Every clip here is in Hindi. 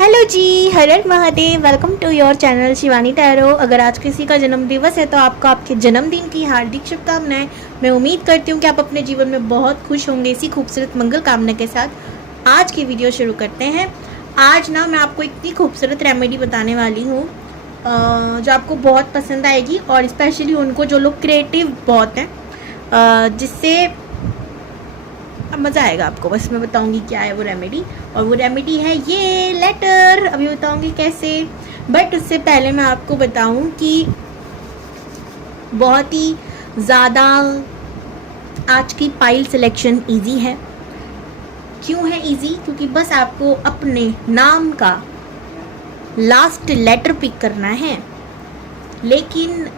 हेलो जी, हर हर Mahadev. Welcome to your channel Shivani tarot. अगर आज किसी का जन्म दिवस है तो आपको आपके जन्मदिन की हार्दिक शुभकामनाएं। मैं उम्मीद करती हूँ कि आप अपने जीवन में बहुत खुश होंगे। इसी खूबसूरत मंगल कामना के साथ आज की वीडियो शुरू करते हैं। आज ना मैं आपको इतनी खूबसूरत रेमेडी बताने वाली हूँ जो आपको बहुत पसंद आएगी, और स्पेशली उनको जो लोग क्रिएटिव बहुत हैं, जिससे अब मज़ा आएगा आपको। बस मैं बताऊंगी क्या है वो रेमेडी, और वो रेमेडी है ये लेटर। अभी बताऊंगी कैसे, बट उससे पहले मैं आपको बताऊं कि बहुत ही ज़्यादा आज की पाइल सिलेक्शन इजी है। क्यों है इजी? क्योंकि बस आपको अपने नाम का लास्ट लेटर पिक करना है, लेकिन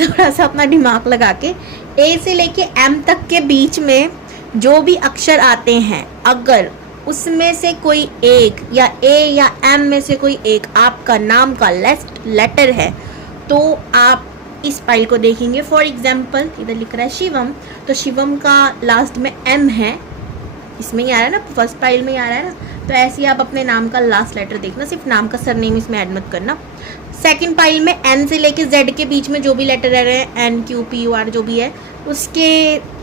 थोड़ा सा अपना दिमाग लगा के ए से लेके एम तक के बीच में जो भी अक्षर आते हैं, अगर उसमें से कोई एक या ए या एम में से कोई एक आपका नाम का लास्ट लेटर है तो आप इस फाइल को देखेंगे। फॉर एग्जाम्पल इधर लिख रहा है शिवम, तो शिवम का लास्ट में एम है, इसमें ही आ रहा है ना, फर्स्ट फाइल में ही आ रहा है ना। तो ऐसे ही आप अपने नाम का लास्ट लेटर देखना, सिर्फ नाम का सरनेम इसमें ऐड मत करना। सेकंड फाइल में एन से लेके जेड के बीच में जो भी लेटर रह रहे हैं, N Q P U R जो भी है, उसके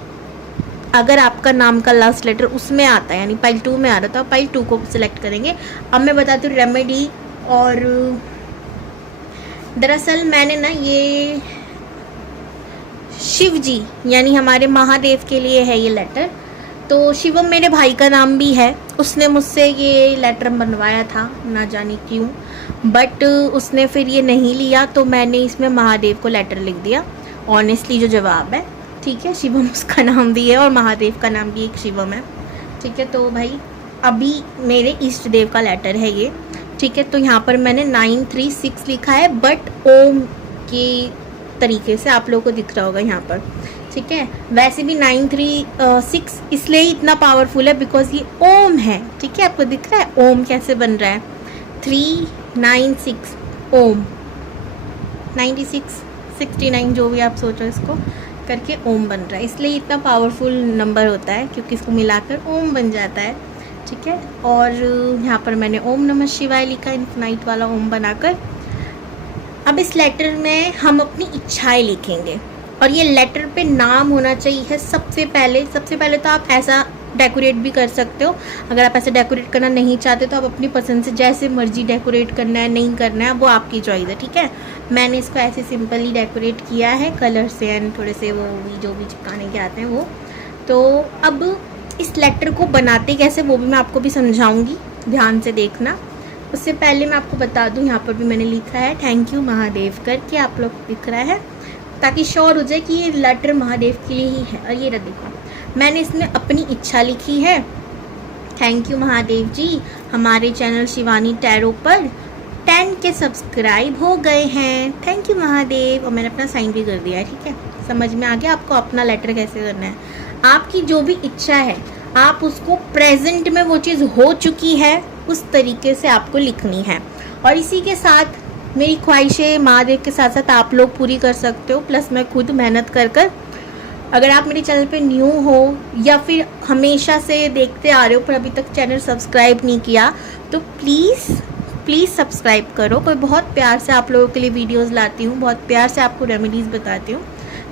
अगर आपका नाम का लास्ट लेटर उसमें आता है, यानी फाइल 2 में आ रहा था, तो फाइल 2 को सिलेक्ट करेंगे। अब मैं बताती हूँ रेमेडी। और दरअसल मैंने ना ये शिव जी यानी हमारे महादेव के लिए है ये लेटर। तो शिवम मेरे भाई का नाम भी है, उसने मुझसे ये लेटर बनवाया था, ना जाने क्यों, बट उसने फिर ये नहीं लिया, तो मैंने इसमें महादेव को लेटर लिख दिया। ऑनेस्टली जो जवाब है, ठीक है, शिवम उसका नाम भी है और महादेव का नाम भी एक शिवम है, ठीक है। तो भाई अभी मेरे इष्ट देव का लेटर है ये, ठीक है। तो यहाँ पर मैंने 936 लिखा है, बट ओम के तरीके से आप लोगों को दिख रहा होगा यहाँ पर, ठीक है। वैसे भी 936 इसलिए ही इतना पावरफुल है बिकॉज ये ओम है, ठीक है। आपको दिख रहा है ओम कैसे बन रहा है, 396 ओम, 96 69 जो भी आप सोचो इसको करके ओम बन रहा है, इसलिए इतना पावरफुल नंबर होता है क्योंकि इसको मिलाकर ओम बन जाता है, ठीक है। और यहाँ पर मैंने ओम नमः शिवाय लिखा, इन्फिनाइट वाला ओम बनाकर। अब इस लेटर में हम अपनी इच्छाएं लिखेंगे, और ये लेटर पे नाम होना चाहिए सबसे पहले तो आप ऐसा डेकोरेट भी कर सकते हो। अगर आप ऐसे डेकोरेट करना नहीं चाहते तो आप अपनी पसंद से जैसे मर्जी डेकोरेट करना है, नहीं करना है, वो आपकी चॉइस है, ठीक है। मैंने इसको ऐसे सिंपली डेकोरेट किया है कलर से, एंड थोड़े से वो भी जो भी चिपकाने के आते हैं वो। तो अब इस लेटर को बनाते कैसे वो भी मैं आपको भी समझाऊंगी, ध्यान से देखना। उससे पहले मैं आपको बता दूं, यहाँ पर भी मैंने लिखा है थैंक यू महादेव करके, आप लोग दिख रहा है, ताकि श्योर हो जाए कि ये लेटर महादेव के लिए ही है। और ये देखो मैंने इसमें अपनी इच्छा लिखी है, थैंक यू महादेव जी, हमारे चैनल शिवानी टैरो पर 10 के सब्सक्राइब हो गए हैं, थैंक यू महादेव। और मैंने अपना साइन भी कर दिया है, ठीक है। समझ में आ गया आपको अपना लेटर कैसे करना है। आपकी जो भी इच्छा है आप उसको प्रेजेंट में वो चीज़ हो चुकी है उस तरीके से आपको लिखनी है, और इसी के साथ मेरी ख्वाहिशें महादेव के साथ साथ आप लोग पूरी कर सकते हो, प्लस मैं खुद मेहनत कर अगर आप मेरे चैनल पे न्यू हो या फिर हमेशा से देखते आ रहे हो पर अभी तक चैनल सब्सक्राइब नहीं किया, तो प्लीज़ सब्सक्राइब करो। कोई बहुत प्यार से आप लोगों के लिए वीडियोस लाती हूँ, बहुत प्यार से आपको रेमेडीज़ बताती हूँ,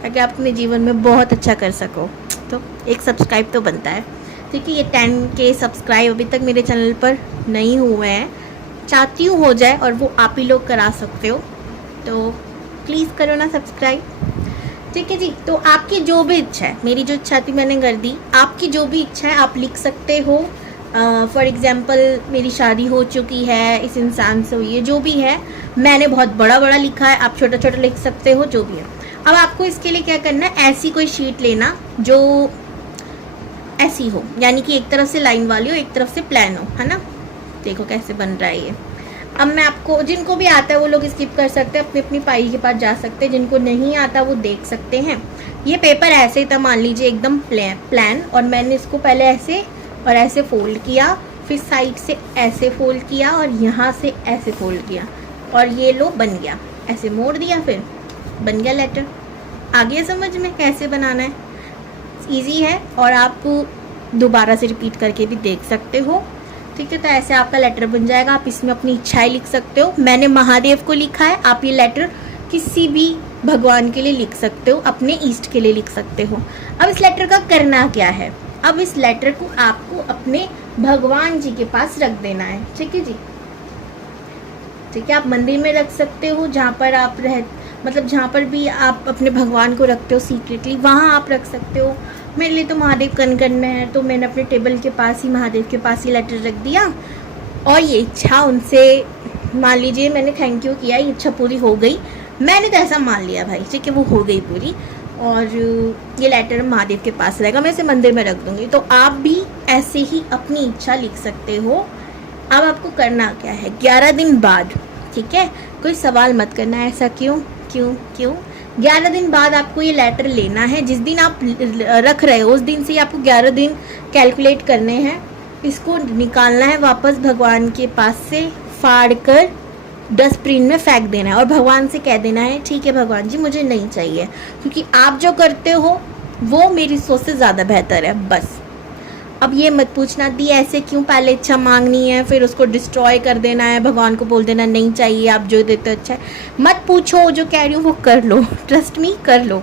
ताकि आप अपने जीवन में बहुत अच्छा कर सको। तो एक सब्सक्राइब तो बनता है, ठीक है। ये 10 के सब्सक्राइब अभी तक मेरे चैनल पर नहीं हुए हैं, चाहती हूँ हो जाए, और वो आप ही लोग करा सकते हो, तो प्लीज़ करो ना सब्सक्राइब, ठीक है जी। तो आपकी जो भी इच्छा है, मेरी जो इच्छा थी मैंने कर दी, आपकी जो भी इच्छा है आप लिख सकते हो। फॉर एग्जाम्पल मेरी शादी हो चुकी है, इस इंसान से हुई है, जो भी है, मैंने बहुत बड़ा लिखा है, आप छोटा लिख सकते हो, जो भी है। अब आपको इसके लिए क्या करना है, ऐसी कोई शीट लेना जो ऐसी हो, यानी कि एक तरफ से लाइन वाली हो, एक तरफ से प्लान हो, है ना। देखो कैसे बन रहा है ये। अब मैं आपको, जिनको भी आता है वो लोग स्किप कर सकते हैं, अपनी फाइल के पास जा सकते हैं, जिनको नहीं आता वो देख सकते हैं। ये पेपर ऐसे ही था, मान लीजिए एकदम प्लान, और मैंने इसको पहले ऐसे और ऐसे फोल्ड किया, फिर साइड से ऐसे फोल्ड किया, और यहाँ से ऐसे फोल्ड किया, और ये लो बन गया, ऐसे मोड़ दिया, फिर बन गया लेटर। आ गया समझ में कैसे बनाना है? ईजी है, और आप दोबारा से रिपीट करके भी देख सकते हो। ठीक है। तो ऐसे आपका लेटर बन जाएगा। आप इसमें अपनी इच्छाएं लिख सकते हो। मैंने महादेव को लिखा है, आप ये लेटर किसी भी भगवान के लिए लिख सकते हो, अपने ईष्ट के लिए लिख सकते हो। अब इस लेटर का करना क्या है, अब इस लेटर को आपको अपने भगवान जी के पास रख देना है। ठीक है जी, ठीक है। आप मंदिर में रख सकते हो, जहाँ पर आप मतलब जहाँ पर भी आप अपने भगवान को रखते हो सीक्रेटली, वहाँ आप रख सकते हो। मेरे लिए तो महादेव कनकन में है, तो मैंने अपने टेबल के पास ही, महादेव के पास ही लेटर रख दिया। और ये इच्छा उनसे, मान लीजिए मैंने थैंक यू किया, ये इच्छा पूरी हो गई, मैंने तो ऐसा मान लिया भाई, ठीक है, वो हो गई पूरी। और ये लेटर महादेव के पास रहेगा, मैं इसे मंदिर में रख दूँगी। तो आप भी ऐसे ही अपनी इच्छा लिख सकते हो। अब आपको करना क्या है, 11 दिन बाद, ठीक है, कोई सवाल मत करना है ऐसा क्यों क्यों क्यों। 11 दिन बाद आपको ये लेटर लेना है, जिस दिन आप रख रहे हो उस दिन से आपको 11 दिन कैलकुलेट करने हैं। इसको निकालना है वापस भगवान के पास से, फाड़ कर डस्टबिन में फेंक देना है और भगवान से कह देना है ठीक है भगवान जी मुझे नहीं चाहिए, क्योंकि आप जो करते हो वो मेरी सोच से ज़्यादा बेहतर है, बस। अब ये मत पूछना दी ऐसे क्यों, पहले इच्छा मांगनी है फिर उसको डिस्ट्रॉय कर देना है, भगवान को बोल देना नहीं चाहिए, आप जो देते हो अच्छा है। मत पूछो, जो कह रही हूँ वो कर लो, ट्रस्ट मी कर लो।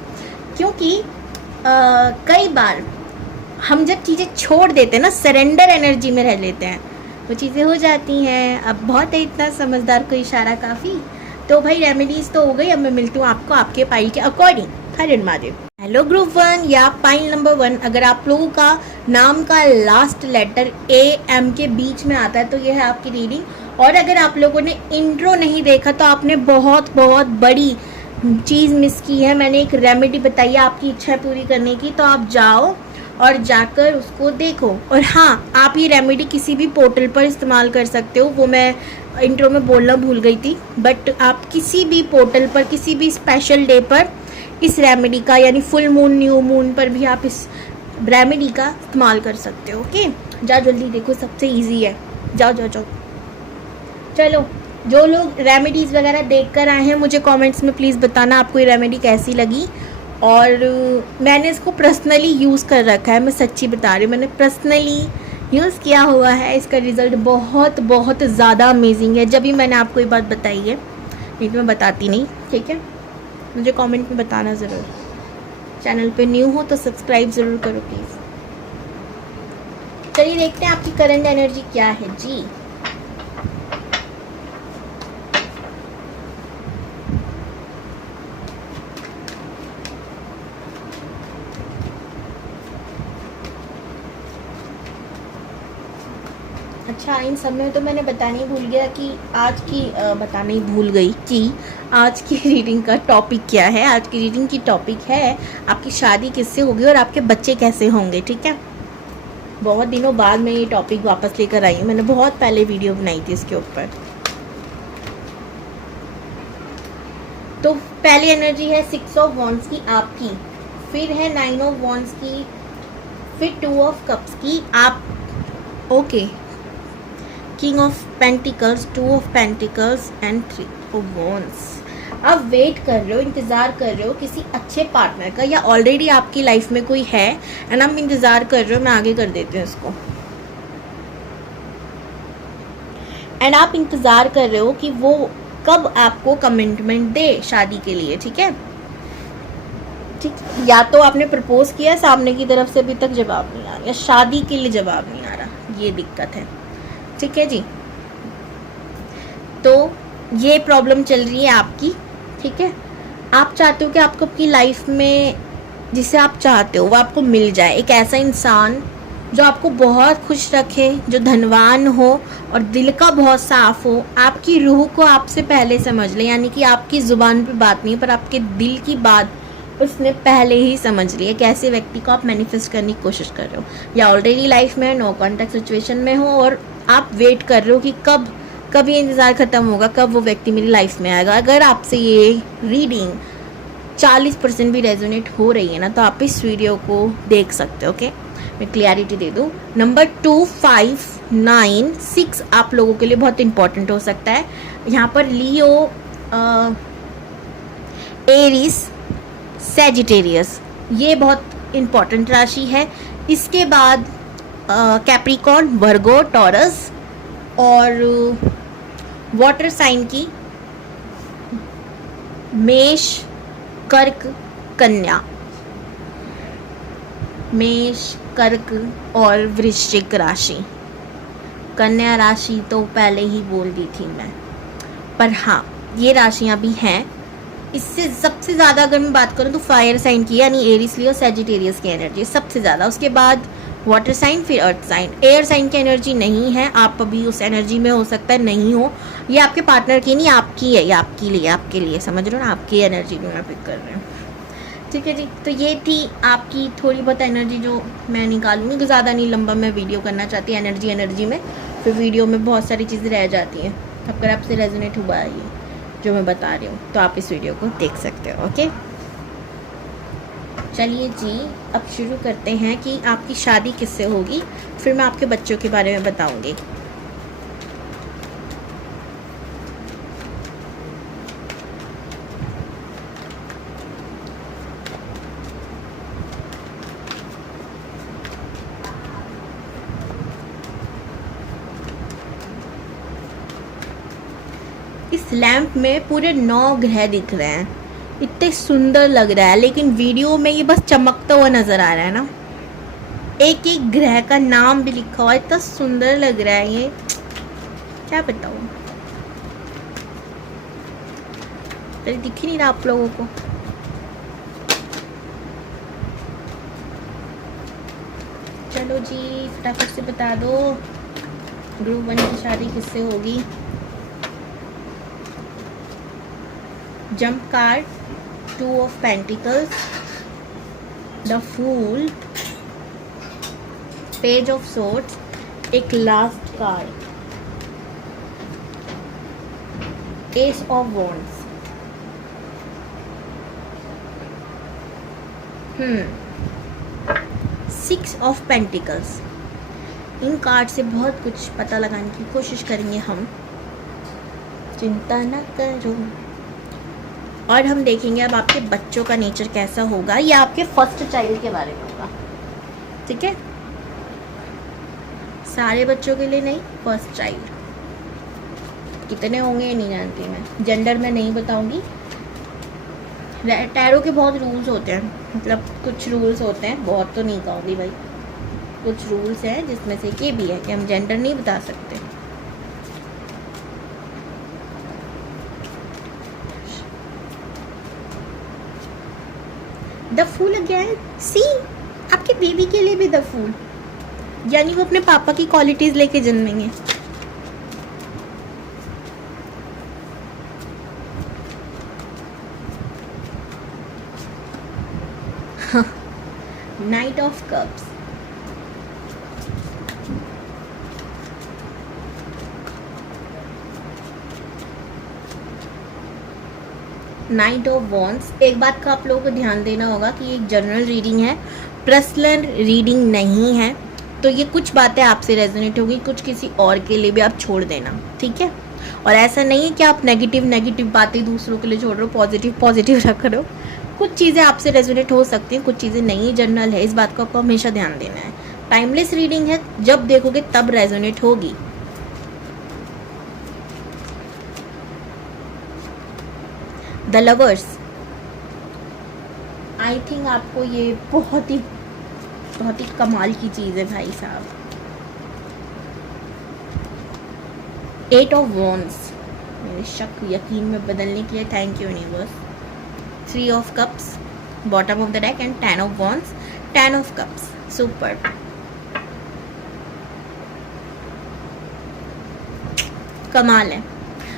क्योंकि कई बार हम जब चीज़ें छोड़ देते हैं ना, सरेंडर एनर्जी में रह लेते हैं, वो चीज़ें हो जाती हैं। अब बहुत है इतना समझदार को इशारा काफ़ी। तो भाई रेमेडीज़ तो हो गई, अब मैं मिलती हूँ आपको आपके पाइल के अकॉर्डिंग। हर महादेव। हेलो ग्रुप 1 या पाइल नंबर 1, अगर आप लोगों का नाम का लास्ट लेटर AM के बीच में आता है तो ये है आपकी रीडिंग। और अगर आप लोगों ने इंट्रो नहीं देखा तो आपने बहुत बहुत बड़ी चीज़ मिस की है। मैंने एक रेमेडी बताई है आपकी इच्छा पूरी करने की, तो आप जाओ और जाकर उसको देखो। और हाँ, आप ये रेमेडी किसी भी पोर्टल पर इस्तेमाल कर सकते हो, वो मैं इंट्रो में बोलना भूल गई थी। बट आप किसी भी पोर्टल पर, किसी भी स्पेशल डे पर इस रेमेडी का, यानी फुल मून, न्यू मून पर भी आप इस रेमेडी का इस्तेमाल कर सकते हो। ओके, जाओ जल्दी देखो, सबसे इजी है, जाओ जाओ जाओ। चलो, जो लोग रेमेडीज़ वगैरह देख कर आए हैं मुझे कमेंट्स में प्लीज़ बताना आपको ये रेमेडी कैसी लगी। और मैंने इसको पर्सनली यूज़ कर रखा है, मैं सच्ची बता रही हूँ, मैंने पर्सनली यूज़ किया हुआ है। इसका रिज़ल्ट बहुत बहुत ज़्यादा अमेजिंग है। जब भी मैंने आपको ये बात बताई है, नहीं तो मैं बताती नहीं, ठीक है। मुझे कमेंट में बताना ज़रूर। चैनल पे न्यू हो तो सब्सक्राइब ज़रूर करो प्लीज़। चलिए देखते हैं आपकी करंट एनर्जी क्या है जी। अच्छा, इन सब में तो मैंने बताना ही भूल गया कि आज की बताना ही भूल गई कि आज की रीडिंग का टॉपिक क्या है। आज की रीडिंग की टॉपिक है आपकी शादी किससे होगी और आपके बच्चे कैसे होंगे, ठीक है। बहुत दिनों बाद मैं ये टॉपिक वापस लेकर आई हूँ, मैंने बहुत पहले वीडियो बनाई थी इसके ऊपर। तो पहली एनर्जी है 6 ऑफ वॉन्ड्स की आपकी, फिर है 9 ऑफ वॉन्ड्स की, फिर 2 ऑफ कप्स की आप, okay, king of pentacles, 2 of pentacles and 3 of wands. अब वेट कर रहे हो, इंतज़ार कर रहे हो किसी अच्छे पार्टनर का, या ऑलरेडी आपकी लाइफ में कोई है एंड आप इंतज़ार कर रहे हो। मैं आगे कर देती हूँ इसको। एंड आप इंतज़ार कर रहे हो कि वो कब आपको कमिटमेंट दे शादी के लिए, ठीक है। ठीक, या तो आपने प्रपोज किया, सामने की तरफ से अभी तक जवाब नहीं आ रहा, या शादी के लिए जवाब नहीं आ रहा, ये दिक्कत है, ठीक है जी। तो ये प्रॉब्लम चल रही है आपकी, ठीक है। आप चाहते हो कि आपको आपकी लाइफ में जिसे आप चाहते हो वो आपको मिल जाए, एक ऐसा इंसान जो आपको बहुत खुश रखे, जो धनवान हो और दिल का बहुत साफ हो, आपकी रूह को आपसे पहले समझ ले, यानी कि आपकी ज़ुबान पे बात नहीं पर आपके दिल की बात उसने पहले ही समझ ली है। कैसे व्यक्ति को आप मैनिफेस्ट करने की कोशिश कर रहे हो, या ऑलरेडी लाइफ में नो कॉन्टैक्ट सिचुएशन में हो और आप वेट कर रहे हो कि कब ये इंतज़ार ख़त्म होगा, कब वो व्यक्ति मेरी लाइफ में आएगा। अगर आपसे ये रीडिंग 40% भी रेजोनेट हो रही है ना, तो आप इस वीडियो को देख सकते हो। ओके, मैं क्लियरिटी दे दूँ। नंबर 2, 5, 9, 6 आप लोगों के लिए बहुत इंपॉर्टेंट हो सकता है। यहाँ पर लियो, एरीज, सैजिटेरियस, ये बहुत इंपॉर्टेंट राशि है। इसके बाद कैप्रिकॉर्न, वर्गो, टॉरस, और वाटर साइन की मेष, कर्क, कन्या। मेष, कर्क और वृश्चिक राशि। कन्या राशि तो पहले ही बोल दी थी मैं, पर हाँ ये राशियाँ भी हैं। इससे सबसे ज़्यादा अगर मैं बात करूँ तो फायर साइन की यानी एरिस, लियो, सैजिटेरियस की एनर्जी सबसे ज़्यादा, उसके बाद वाटर साइन, फिर अर्थ साइन। एयर साइन की एनर्जी नहीं है, आप अभी उस एनर्जी में हो सकता है नहीं हो, ये आपके पार्टनर की नहीं आपकी है, ये आपके लिए समझ रहे हो ना, आपकी एनर्जी जो मैं पिक कर रही हूँ। ठीक है जी, तो ये थी आपकी थोड़ी बहुत एनर्जी जो मैं निकालूंगी, ज़्यादा नहीं लंबा मैं वीडियो करना चाहती एनर्जी में, फिर वीडियो में बहुत सारी चीज़ें रह जाती हैं। अगर आपसे रेजोनेट हुआ है ये जो मैं बता रही हूँ तो आप इस वीडियो को देख सकते हो। ओके, चलिए जी अब शुरू करते हैं कि आपकी शादी किससे होगी, फिर मैं आपके बच्चों के बारे में बताऊंगी। इस लैंप में पूरे 9 ग्रह दिख रहे हैं, इतने सुंदर लग रहा है, लेकिन वीडियो में ये बस चमकता हुआ नजर आ रहा है ना। एक एक ग्रह का नाम भी लिखा हुआ है, इतना सुंदर लग रहा है, ये क्या बताऊं, दिख ही नहीं रहा आप लोगों को। चलो जी फटाफट से बता दो ग्रुप 1 की शादी किससे होगी। Jump card, 2 of Pentacles, the Fool, Page of Swords, एक last card, Ace of Wands। 6 of Pentacles। In card से बहुत कुछ पता लगाने की कोशिश करेंगे हम, चिंता न करो। और हम देखेंगे अब आपके बच्चों का नेचर कैसा होगा, या आपके फर्स्ट चाइल्ड के बारे में होगा। ठीक है, सारे बच्चों के लिए नहीं, फर्स्ट चाइल्ड। कितने होंगे ये नहीं जानती मैं, जेंडर में नहीं बताऊंगी। टैरो के बहुत रूल्स होते हैं, मतलब कुछ रूल्स होते हैं, बहुत तो नहीं कहूँगी भाई, कुछ रूल्स हैं जिसमें से ये भी है कि हम जेंडर नहीं बता सकते। द फूल अगेन, सी आपके बेबी के लिए भी द फूल, यानी वो अपने पापा की क्वालिटीज लेके जन्मेंगे। Knight of cups, knight of wands. एक बात का आप लोगों को ध्यान देना होगा कि एक जनरल रीडिंग है, पर्सनल रीडिंग नहीं है, तो ये कुछ बातें आपसे रेजोनेट होगी, कुछ किसी और के लिए भी आप छोड़ देना। ठीक है, और ऐसा नहीं है कि आप नेगेटिव बातें दूसरों के लिए छोड़ रहे हो, पॉजिटिव रख रहे हो। कुछ चीज़ें आपसे रेजोनेट हो सकती हैं, कुछ चीज़ें नहीं, जनरल है, इस बात को आपको हमेशा ध्यान देना है। टाइमलेस रीडिंग है, जब देखोगे तब रेजोनेट होगी। द लवर्स, आई थिंक आपको ये बहुत ही कमाल की चीज़ है भाई साहब। 8 ऑफ वॉन्ड्स, मेरे शक यकीन में बदलने के लिए thank you universe. 3 of cups bottom of the deck and 10 of wands, 10 of cups, super. कमाल है।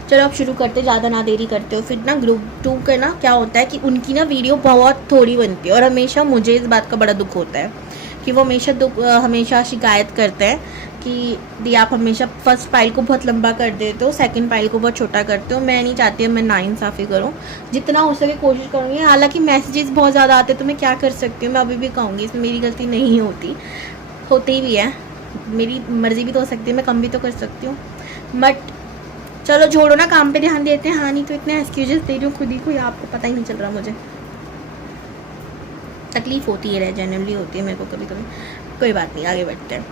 चलो अब शुरू करते, ज़्यादा ना देरी करते हो, फिर ना ग्रुप 2 का ना क्या होता है कि उनकी ना वीडियो बहुत थोड़ी बनती है, और हमेशा मुझे इस बात का बड़ा दुख होता है कि वो हमेशा शिकायत करते हैं कि दी आप हमेशा फर्स्ट फाइल को बहुत लंबा कर देते हो, सेकंड फाइल को बहुत छोटा करते हो। मैं नहीं चाहती मैं नाइंसाफ़ी करूँ, जितना हो सके कोशिश करूँगी। हालांकि मैसेजेस बहुत ज़्यादा आते तो मैं क्या कर सकती हूँ, मैं अभी भी कहूँगी इसमें मेरी गलती नहीं होती भी है, मेरी मर्ज़ी भी तो हो सकती है, मैं कम भी तो कर सकती हूँ, बट चलो छोड़ो ना, काम पे ध्यान देते हैं। हाँ, नहीं तो इतने एक्सक्यूजेस दे रही हूँ खुद ही को, आपको पता ही नहीं चल रहा, मुझे तकलीफ़ होती है, जनरली होती है मेरे को कभी कभी, कोई बात नहीं, आगे बढ़ते हैं।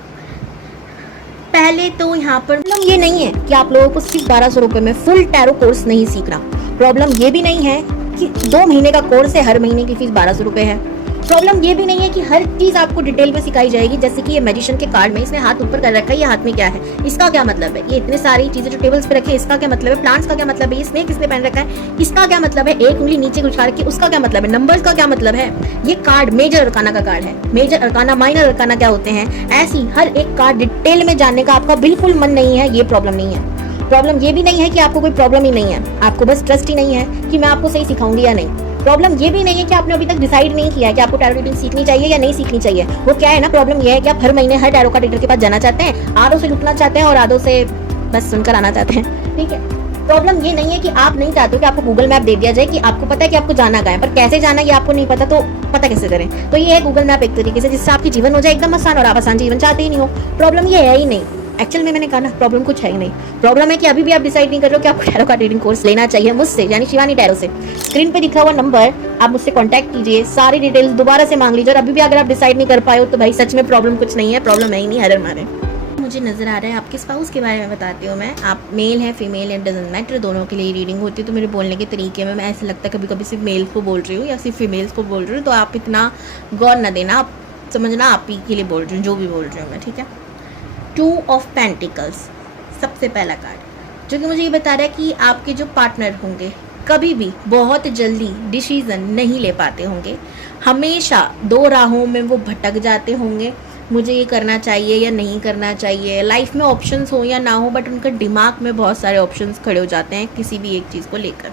पहले तो यहाँ पर प्रॉब्लम ये नहीं है कि आप लोगों को सिर्फ 1200 रुपये में फुल टैरो कोर्स नहीं सीखना। प्रॉब्लम ये भी नहीं है कि 2 महीने का कोर्स है, हर महीने की फीस 1200 रुपये है। प्रॉब्लम ये भी नहीं है कि हर चीज आपको डिटेल में सिखाई जाएगी। जैसे कि ये मैजिशियन के कार्ड में इसने हाथ ऊपर कर रखा है, ये हाथ में क्या है, इसका क्या मतलब है, ये इतने सारी चीजें जो टेबल्स पे रखे इसका क्या मतलब है, प्लांट्स का क्या मतलब है, ये स्नेक किसने पहन रखा है इसका क्या मतलब है, एक उंगली नीचे उछाल के उसका क्या मतलब है, नंबर्स का क्या मतलब है। ये कार्ड मेजर अरकाना का कार्ड है। मेजर अरकाना माइनर अरकाना क्या होते हैं, ऐसी हर एक कार्ड डिटेल में जानने का आपका बिल्कुल मन नहीं है, ये प्रॉब्लम नहीं है। प्रॉब्लम ये भी नहीं है कि आपको कोई प्रॉब्लम ही नहीं है, आपको बस ट्रस्ट ही नहीं है कि मैं आपको सही सिखाऊंगी या नहीं। प्रॉब्लम ये भी नहीं है कि आपने अभी तक डिसाइड नहीं किया है कि आपको टैरो रीडिंग सीखनी चाहिए या नहीं सीखनी चाहिए। वो क्या है ना, प्रॉब्लम ये है कि आप हर महीने हर टैरो का रीडर के पास जाना चाहते हैं, आधों से लुटना चाहते हैं और आधों से बस सुनकर आना चाहते हैं। ठीक है, प्रॉब्लम ये नहीं है कि आप नहीं चाहते कि आपको गूगल मैप दे दिया जाए कि आपको पता है कि आपको जाना कहाँ है, पर कैसे जाना ये आपको नहीं पता, तो पता कैसे करें। तो ये है गूगल मैप एक तरीके से, जिससे आपकी जीवन हो जाए एकदम आसान और आप आसान जीवन चाहते ही नहीं हो। प्रॉब्लम ये है ही नहीं। एक्चुअल में मैंने कहा ना, प्रॉब्लम कुछ है ही नहीं। प्रॉब्लम है कि अभी भी आप डिसाइड नहीं कर रहे हो कि आपको टैरो का रीडिंग कोर्स लेना चाहिए मुझसे, यानी शिवानी टैरो से। स्क्रीन पे दिखा हुआ नंबर, आप मुझसे कांटेक्ट कीजिए, सारी डिटेल्स दोबारा से मांग लीजिए। और अभी भी अगर आप डिसाइड नहीं कर पाए हो तो भाई सच में प्रॉब्लम कुछ नहीं है, प्रॉब्लम है ही नहीं, हरर मारे। मुझे नजर आ रहा है आपके स्पाउस के बारे में बताती हूँ मैं। आप मेल है फीमेल है डजंट मैटर, दोनों के लिए रीडिंग होती है। तो मेरे बोलने के तरीके में मैं ऐसा लगता है कभी कभी सिर्फ मेल्स को बोल रही हूँ या सिर्फ फीमेल्स को बोल रही हूँ, तो आप इतना गौर ना देना, आप समझना आप ही के लिए बोल रही हूँ जो भी बोल रही हूँ मैं, ठीक है। 2 ऑफ पेंटिकल्स सबसे पहला कार्ड, जो कि मुझे ये बता रहा है कि आपके जो पार्टनर होंगे कभी भी बहुत जल्दी डिसीजन नहीं ले पाते होंगे, हमेशा 2 राहों में वो भटक जाते होंगे। मुझे ये करना चाहिए या नहीं करना चाहिए, लाइफ में ऑप्शंस हो या ना हो, बट उनका दिमाग में बहुत सारे ऑप्शंस खड़े हो जाते हैं किसी भी एक चीज़ को लेकर।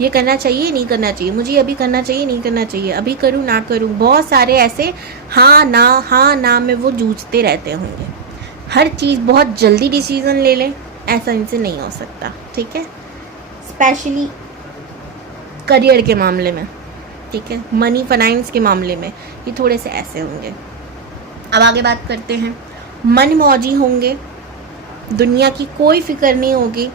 ये करना चाहिए नहीं करना चाहिए, मुझे अभी करना चाहिए नहीं करना चाहिए, अभी करूँ ना करूँ, बहुत सारे ऐसे हाँ ना में वो जूझते रहते होंगे। हर चीज़ बहुत जल्दी डिसीजन ले लें, ऐसा इनसे नहीं हो सकता, ठीक है। स्पेशली करियर के मामले में, ठीक है, मनी फाइनेंस के मामले में ये थोड़े से ऐसे होंगे। अब आगे बात करते हैं। मनमौजी होंगे, दुनिया की कोई फिक्र नहीं होगी।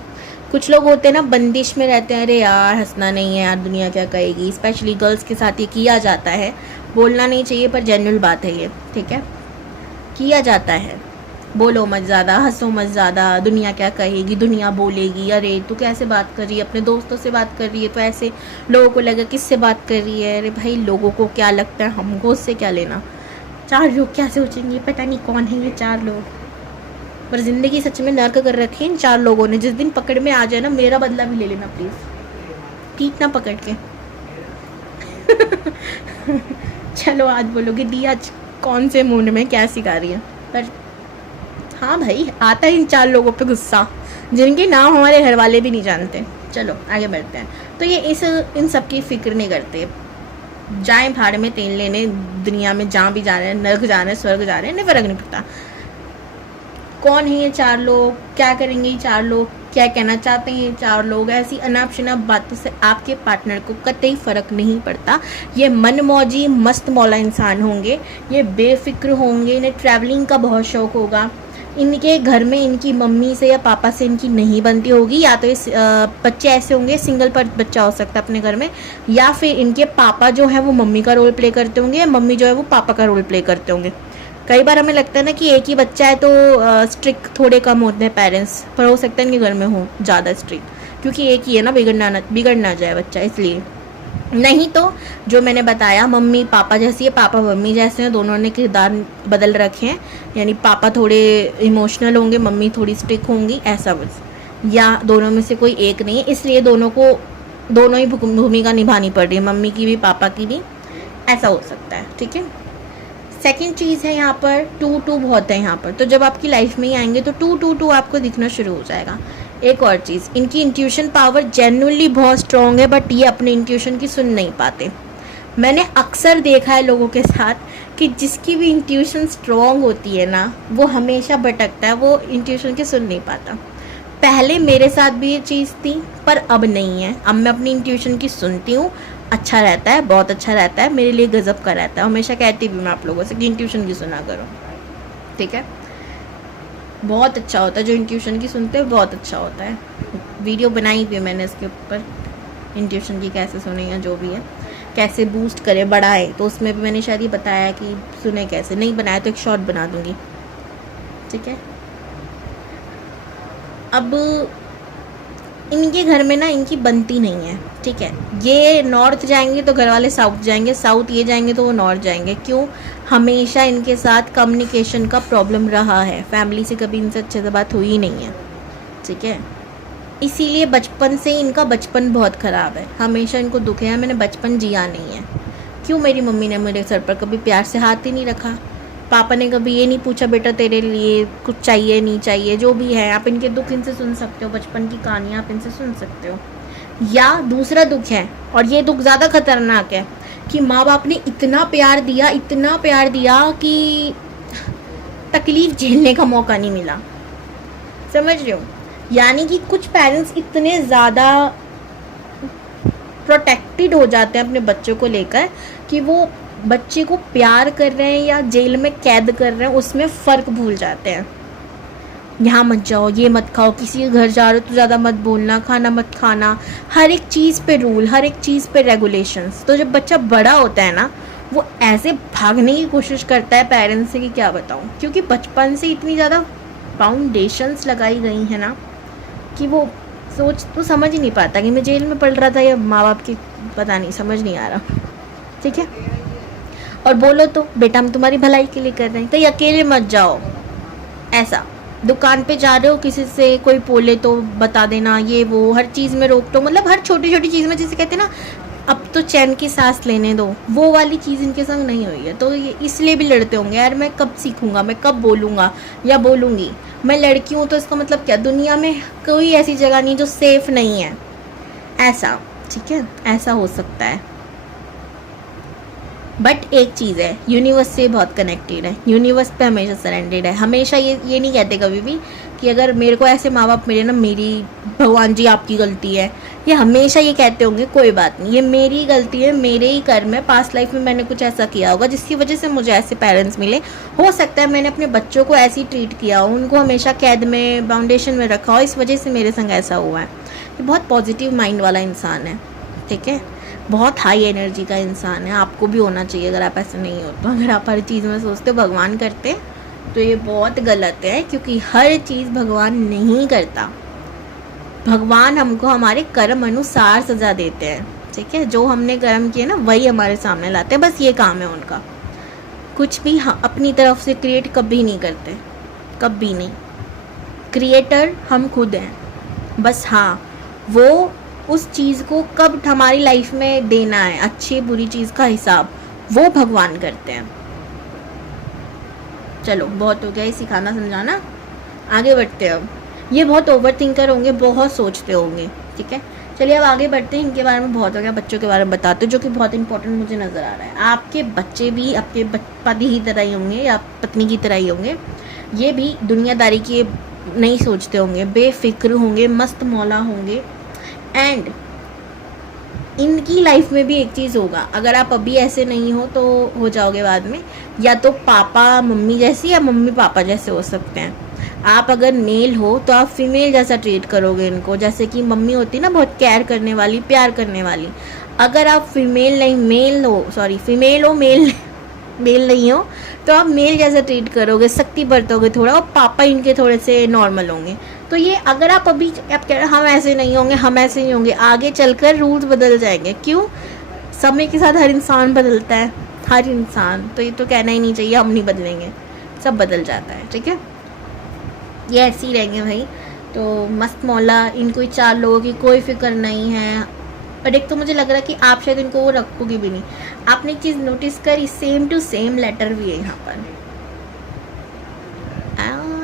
कुछ लोग होते हैं ना बंदिश में रहते हैं, अरे यार हंसना नहीं है यार, दुनिया क्या कहेगी। स्पेशली गर्ल्स के साथ ये किया जाता है, बोलना नहीं चाहिए पर जेन्युइन बात है ये, ठीक है, किया जाता है। बोलो मत ज़्यादा, हंसो मत ज़्यादा, दुनिया क्या कहेगी, दुनिया बोलेगी, अरे तू कैसे बात कर रही है, अपने दोस्तों से बात कर रही है तो ऐसे लोगों को लगा किससे बात कर रही है। अरे भाई लोगों को क्या लगता है, हमको उससे क्या लेना। 4 लोग क्या सोचेंगे, पता नहीं कौन है ये 4 लोग। पर ज़िंदगी सच में नर्क कर रखी है इन 4 लोगों ने। जिस दिन पकड़ में आ जाए ना, मेरा बदला भी ले लेना प्लीज़, ठीक ना पकड़ के। चलो आज बोलोगे दी आज कौन से मूड में क्या सिखा रही है, पर हाँ भाई आता है इन 4 लोगों पे गुस्सा, जिनके नाम हमारे घर वाले भी नहीं जानते। चलो आगे बढ़ते हैं। तो ये इन सब की फिक्र नहीं करते, जाए भाड़ में तेल लेने, दुनिया में जहाँ भी जा रहे हैं, नर्क जा रहे हैं स्वर्ग जा रहे हैं, इन्हें फ़र्क नहीं पड़ता कौन है ये 4 लोग, क्या करेंगे ये 4 लोग, क्या कहना चाहते हैं ये 4 लोग। ऐसी अनाप शनाप बातों से आपके पार्टनर को कतई फ़र्क नहीं पड़ता। ये मनमौजी मस्त मौला इंसान होंगे, ये बेफिक्र होंगे, इन्हें ट्रैवलिंग का बहुत शौक़ होगा। इनके घर में इनकी मम्मी से या पापा से इनकी नहीं बनती होगी, या तो इस बच्चे ऐसे होंगे, सिंगल पर बच्चा हो सकता है अपने घर में, या फिर इनके पापा जो है वो मम्मी का रोल प्ले करते होंगे, या मम्मी जो है वो पापा का रोल प्ले करते होंगे। कई बार हमें लगता है ना कि एक ही बच्चा है तो स्ट्रिक्ट थोड़े कम होते हैं पेरेंट्स, पर हो सकता है इनके घर में हो ज़्यादा स्ट्रिक्ट, क्योंकि एक ही है ना, बिगड़ ना जाए बच्चा, इसलिए। नहीं तो जो मैंने बताया मम्मी पापा जैसी है, पापा मम्मी जैसे हैं, दोनों ने किरदार बदल रखे हैं, यानी पापा थोड़े इमोशनल होंगे, मम्मी थोड़ी स्ट्रिक्ट होंगी, ऐसा बस, या दोनों में से कोई एक नहीं है, इसलिए दोनों ही भूमिका निभानी पड़ रही है, मम्मी की भी पापा की भी, ऐसा हो सकता है, ठीक है। सेकंड चीज़ है यहाँ पर 2-2 बहुत है यहाँ पर, तो जब आपकी लाइफ में ही आएंगे तो 2-2-2 आपको दिखना शुरू हो जाएगा। एक और चीज़, इनकी इंट्यूशन पावर जेन्युइनली बहुत स्ट्रॉन्ग है, बट ये अपने इंट्यूशन की सुन नहीं पाते। मैंने अक्सर देखा है लोगों के साथ कि जिसकी भी इंट्यूशन स्ट्रॉन्ग होती है ना, वो हमेशा भटकता है, वो इंट्यूशन की सुन नहीं पाता। पहले मेरे साथ भी ये चीज़ थी, पर अब नहीं है। अब मैं अपनी इंट्यूशन की सुनती हूँ, अच्छा रहता है, बहुत अच्छा रहता है, मेरे लिए गज़ब का रहता है। हमेशा कहती भी मैं आप लोगों से कि इंट्यूशन की सुना करो, ठीक है, बहुत अच्छा होता है। जो इंट्यूशन की सुनते हैं बहुत अच्छा होता है। वीडियो बनाई भी मैंने इसके ऊपर, इंट्यूशन की कैसे सुने या जो भी है, कैसे बूस्ट करे बढ़ाए, तो उसमें भी मैंने शायद ये बताया कि सुने कैसे। नहीं बनाया तो एक शॉर्ट बना दूँगी, ठीक है। अब इनके घर में ना इनकी बनती नहीं है, ठीक है। ये नॉर्थ जाएंगे तो घर वाले साउथ जाएंगे, साउथ ये जाएंगे तो वो नॉर्थ जाएंगे। क्यों? हमेशा इनके साथ कम्युनिकेशन का प्रॉब्लम रहा है, फैमिली से कभी इनसे अच्छे से बात हुई नहीं है, ठीक है। इसीलिए बचपन से इनका बचपन बहुत ख़राब है, हमेशा इनको दुख है मैंने बचपन जिया नहीं है। क्यों? मेरी मम्मी ने मेरे सर पर कभी प्यार से हाथ ही नहीं रखा, पापा ने कभी ये नहीं पूछा बेटा तेरे लिए कुछ चाहिए नहीं चाहिए, जो भी है आप इनके दुख इनसे सुन सकते हो, बचपन की कहानियाँ आप इनसे सुन सकते हो। या दूसरा दुख है, और ये दुख ज़्यादा खतरनाक है, कि माँ बाप ने इतना प्यार दिया कि तकलीफ़ झेलने का मौका नहीं मिला। समझ रहे हो? यानी कि कुछ पेरेंट्स इतने ज़्यादा प्रोटेक्टेड हो जाते हैं अपने बच्चों को लेकर कि वो बच्चे को प्यार कर रहे हैं या जेल में कैद कर रहे हैं उसमें फ़र्क भूल जाते हैं। यहाँ मत जाओ, ये मत खाओ, किसी के घर जा रहे हो तो ज़्यादा मत बोलना, खाना मत खाना, हर एक चीज़ पे रूल, हर एक चीज़ पे रेगुलेशंस। तो जब बच्चा बड़ा होता है ना, वो ऐसे भागने की कोशिश करता है पेरेंट्स से कि क्या बताऊँ, क्योंकि बचपन से इतनी ज़्यादा फाउंडेशंस लगाई गई हैं ना कि वो सोच तो समझ ही नहीं पाता कि मैं जेल में पढ़ रहा था या माँ बाप की, पता नहीं, समझ नहीं आ रहा, ठीक है। और बोलो तो बेटा हम तुम्हारी भलाई के लिए कर रहे हैं, कहीं अकेले मत जाओ, ऐसा। दुकान पे जा रहे हो, किसी से कोई बोले तो बता देना, ये वो, हर चीज़ में रोक टोक, मतलब हर छोटी छोटी चीज़ में, जिसे कहते हैं ना अब तो चैन की सांस लेने दो, वो वाली चीज़ इनके संग नहीं हुई है। तो ये इसलिए भी लड़ते होंगे, यार मैं कब सीखूंगा, मैं कब बोलूँगा या बोलूँगी, मैं लड़की हूँ तो इसका मतलब क्या, दुनिया में कोई ऐसी जगह नहीं जो सेफ़ नहीं है, ऐसा, ठीक है, ऐसा हो सकता है। बट एक चीज़ है, यूनिवर्स से बहुत कनेक्टेड है, यूनिवर्स पे हमेशा सरेंडेड है, हमेशा ये नहीं कहते कभी भी कि अगर मेरे को ऐसे माँ बाप मिले ना, मेरी भगवान जी आपकी गलती है, ये हमेशा ये कहते होंगे कोई बात नहीं, ये मेरी गलती है, मेरे ही कर्म है, पास्ट लाइफ में मैंने कुछ ऐसा किया होगा जिसकी वजह से मुझे ऐसे पेरेंट्स मिले, हो सकता है मैंने अपने बच्चों को ऐसे ही ट्रीट किया हो, उनको हमेशा कैद में, बाउंडेशन में रखा हो, इस वजह से मेरे संग ऐसा हुआ है। ये बहुत पॉजिटिव माइंड वाला इंसान है, ठीक है, बहुत हाई एनर्जी का इंसान है, आपको भी होना चाहिए अगर आप ऐसे नहीं हो तो। अगर आप हर चीज़ में सोचते हो भगवान करते तो ये बहुत गलत है, क्योंकि हर चीज़ भगवान नहीं करता, भगवान हमको हमारे कर्म अनुसार सज़ा देते हैं, ठीक है। जो हमने कर्म किए ना वही हमारे सामने लाते हैं, बस ये काम है उनका, कुछ भी अपनी तरफ से क्रिएट कभी नहीं करते, कभी नहीं। क्रिएटर हम खुद हैं, बस हाँ वो उस चीज़ को कब हमारी लाइफ में देना है, अच्छी बुरी चीज़ का हिसाब वो भगवान करते हैं। चलो बहुत हो गया ये सिखाना समझाना, आगे बढ़ते हैं। अब ये बहुत ओवर थिंकर होंगे, बहुत सोचते होंगे, ठीक है। चलिए अब आगे बढ़ते हैं, इनके बारे में बहुत हो गया, बच्चों के बारे में बताते हैं जो कि बहुत इंपॉर्टेंट मुझे नज़र आ रहा है। आपके बच्चे भी आपके पति की तरह ही होंगे या पत्नी की तरह ही होंगे, ये भी दुनियादारी की नहीं सोचते होंगे, बेफिक्र होंगे, मस्त मौला होंगे। एंड इनकी लाइफ में भी एक चीज़ होगा, अगर आप अभी ऐसे नहीं हो तो हो जाओगे बाद में, या तो पापा मम्मी जैसे या मम्मी पापा जैसे हो सकते हैं। आप अगर मेल हो तो आप फीमेल जैसा ट्रीट करोगे इनको, जैसे कि मम्मी होती ना बहुत केयर करने वाली, प्यार करने वाली। अगर आप फीमेल हो मेल नहीं हो तो आप मेल जैसा ट्रीट करोगे, सख्ती बरतोगे थोड़ा, और पापा इनके थोड़े से नॉर्मल होंगे। तो ये अगर आप अभी आप कह रहे हम ऐसे नहीं होंगे, हम ऐसे नहीं होंगे, आगे चलकर रूल्स बदल जाएंगे। क्यों? समय के साथ हर इंसान बदलता है, हर इंसान, तो ये तो कहना ही नहीं चाहिए हम नहीं बदलेंगे, सब बदल जाता है, ठीक है। ये ऐसे ही रहेंगे भाई। तो मस्त मौला, इनको 4 लोगों की कोई फिक्र नहीं है। और एक तो मुझे लग रहा है कि आप शायद इनको वो रखोगे भी नहीं। आपने एक चीज़ नोटिस करी, सेम टू सेम लेटर भी है यहाँ पर,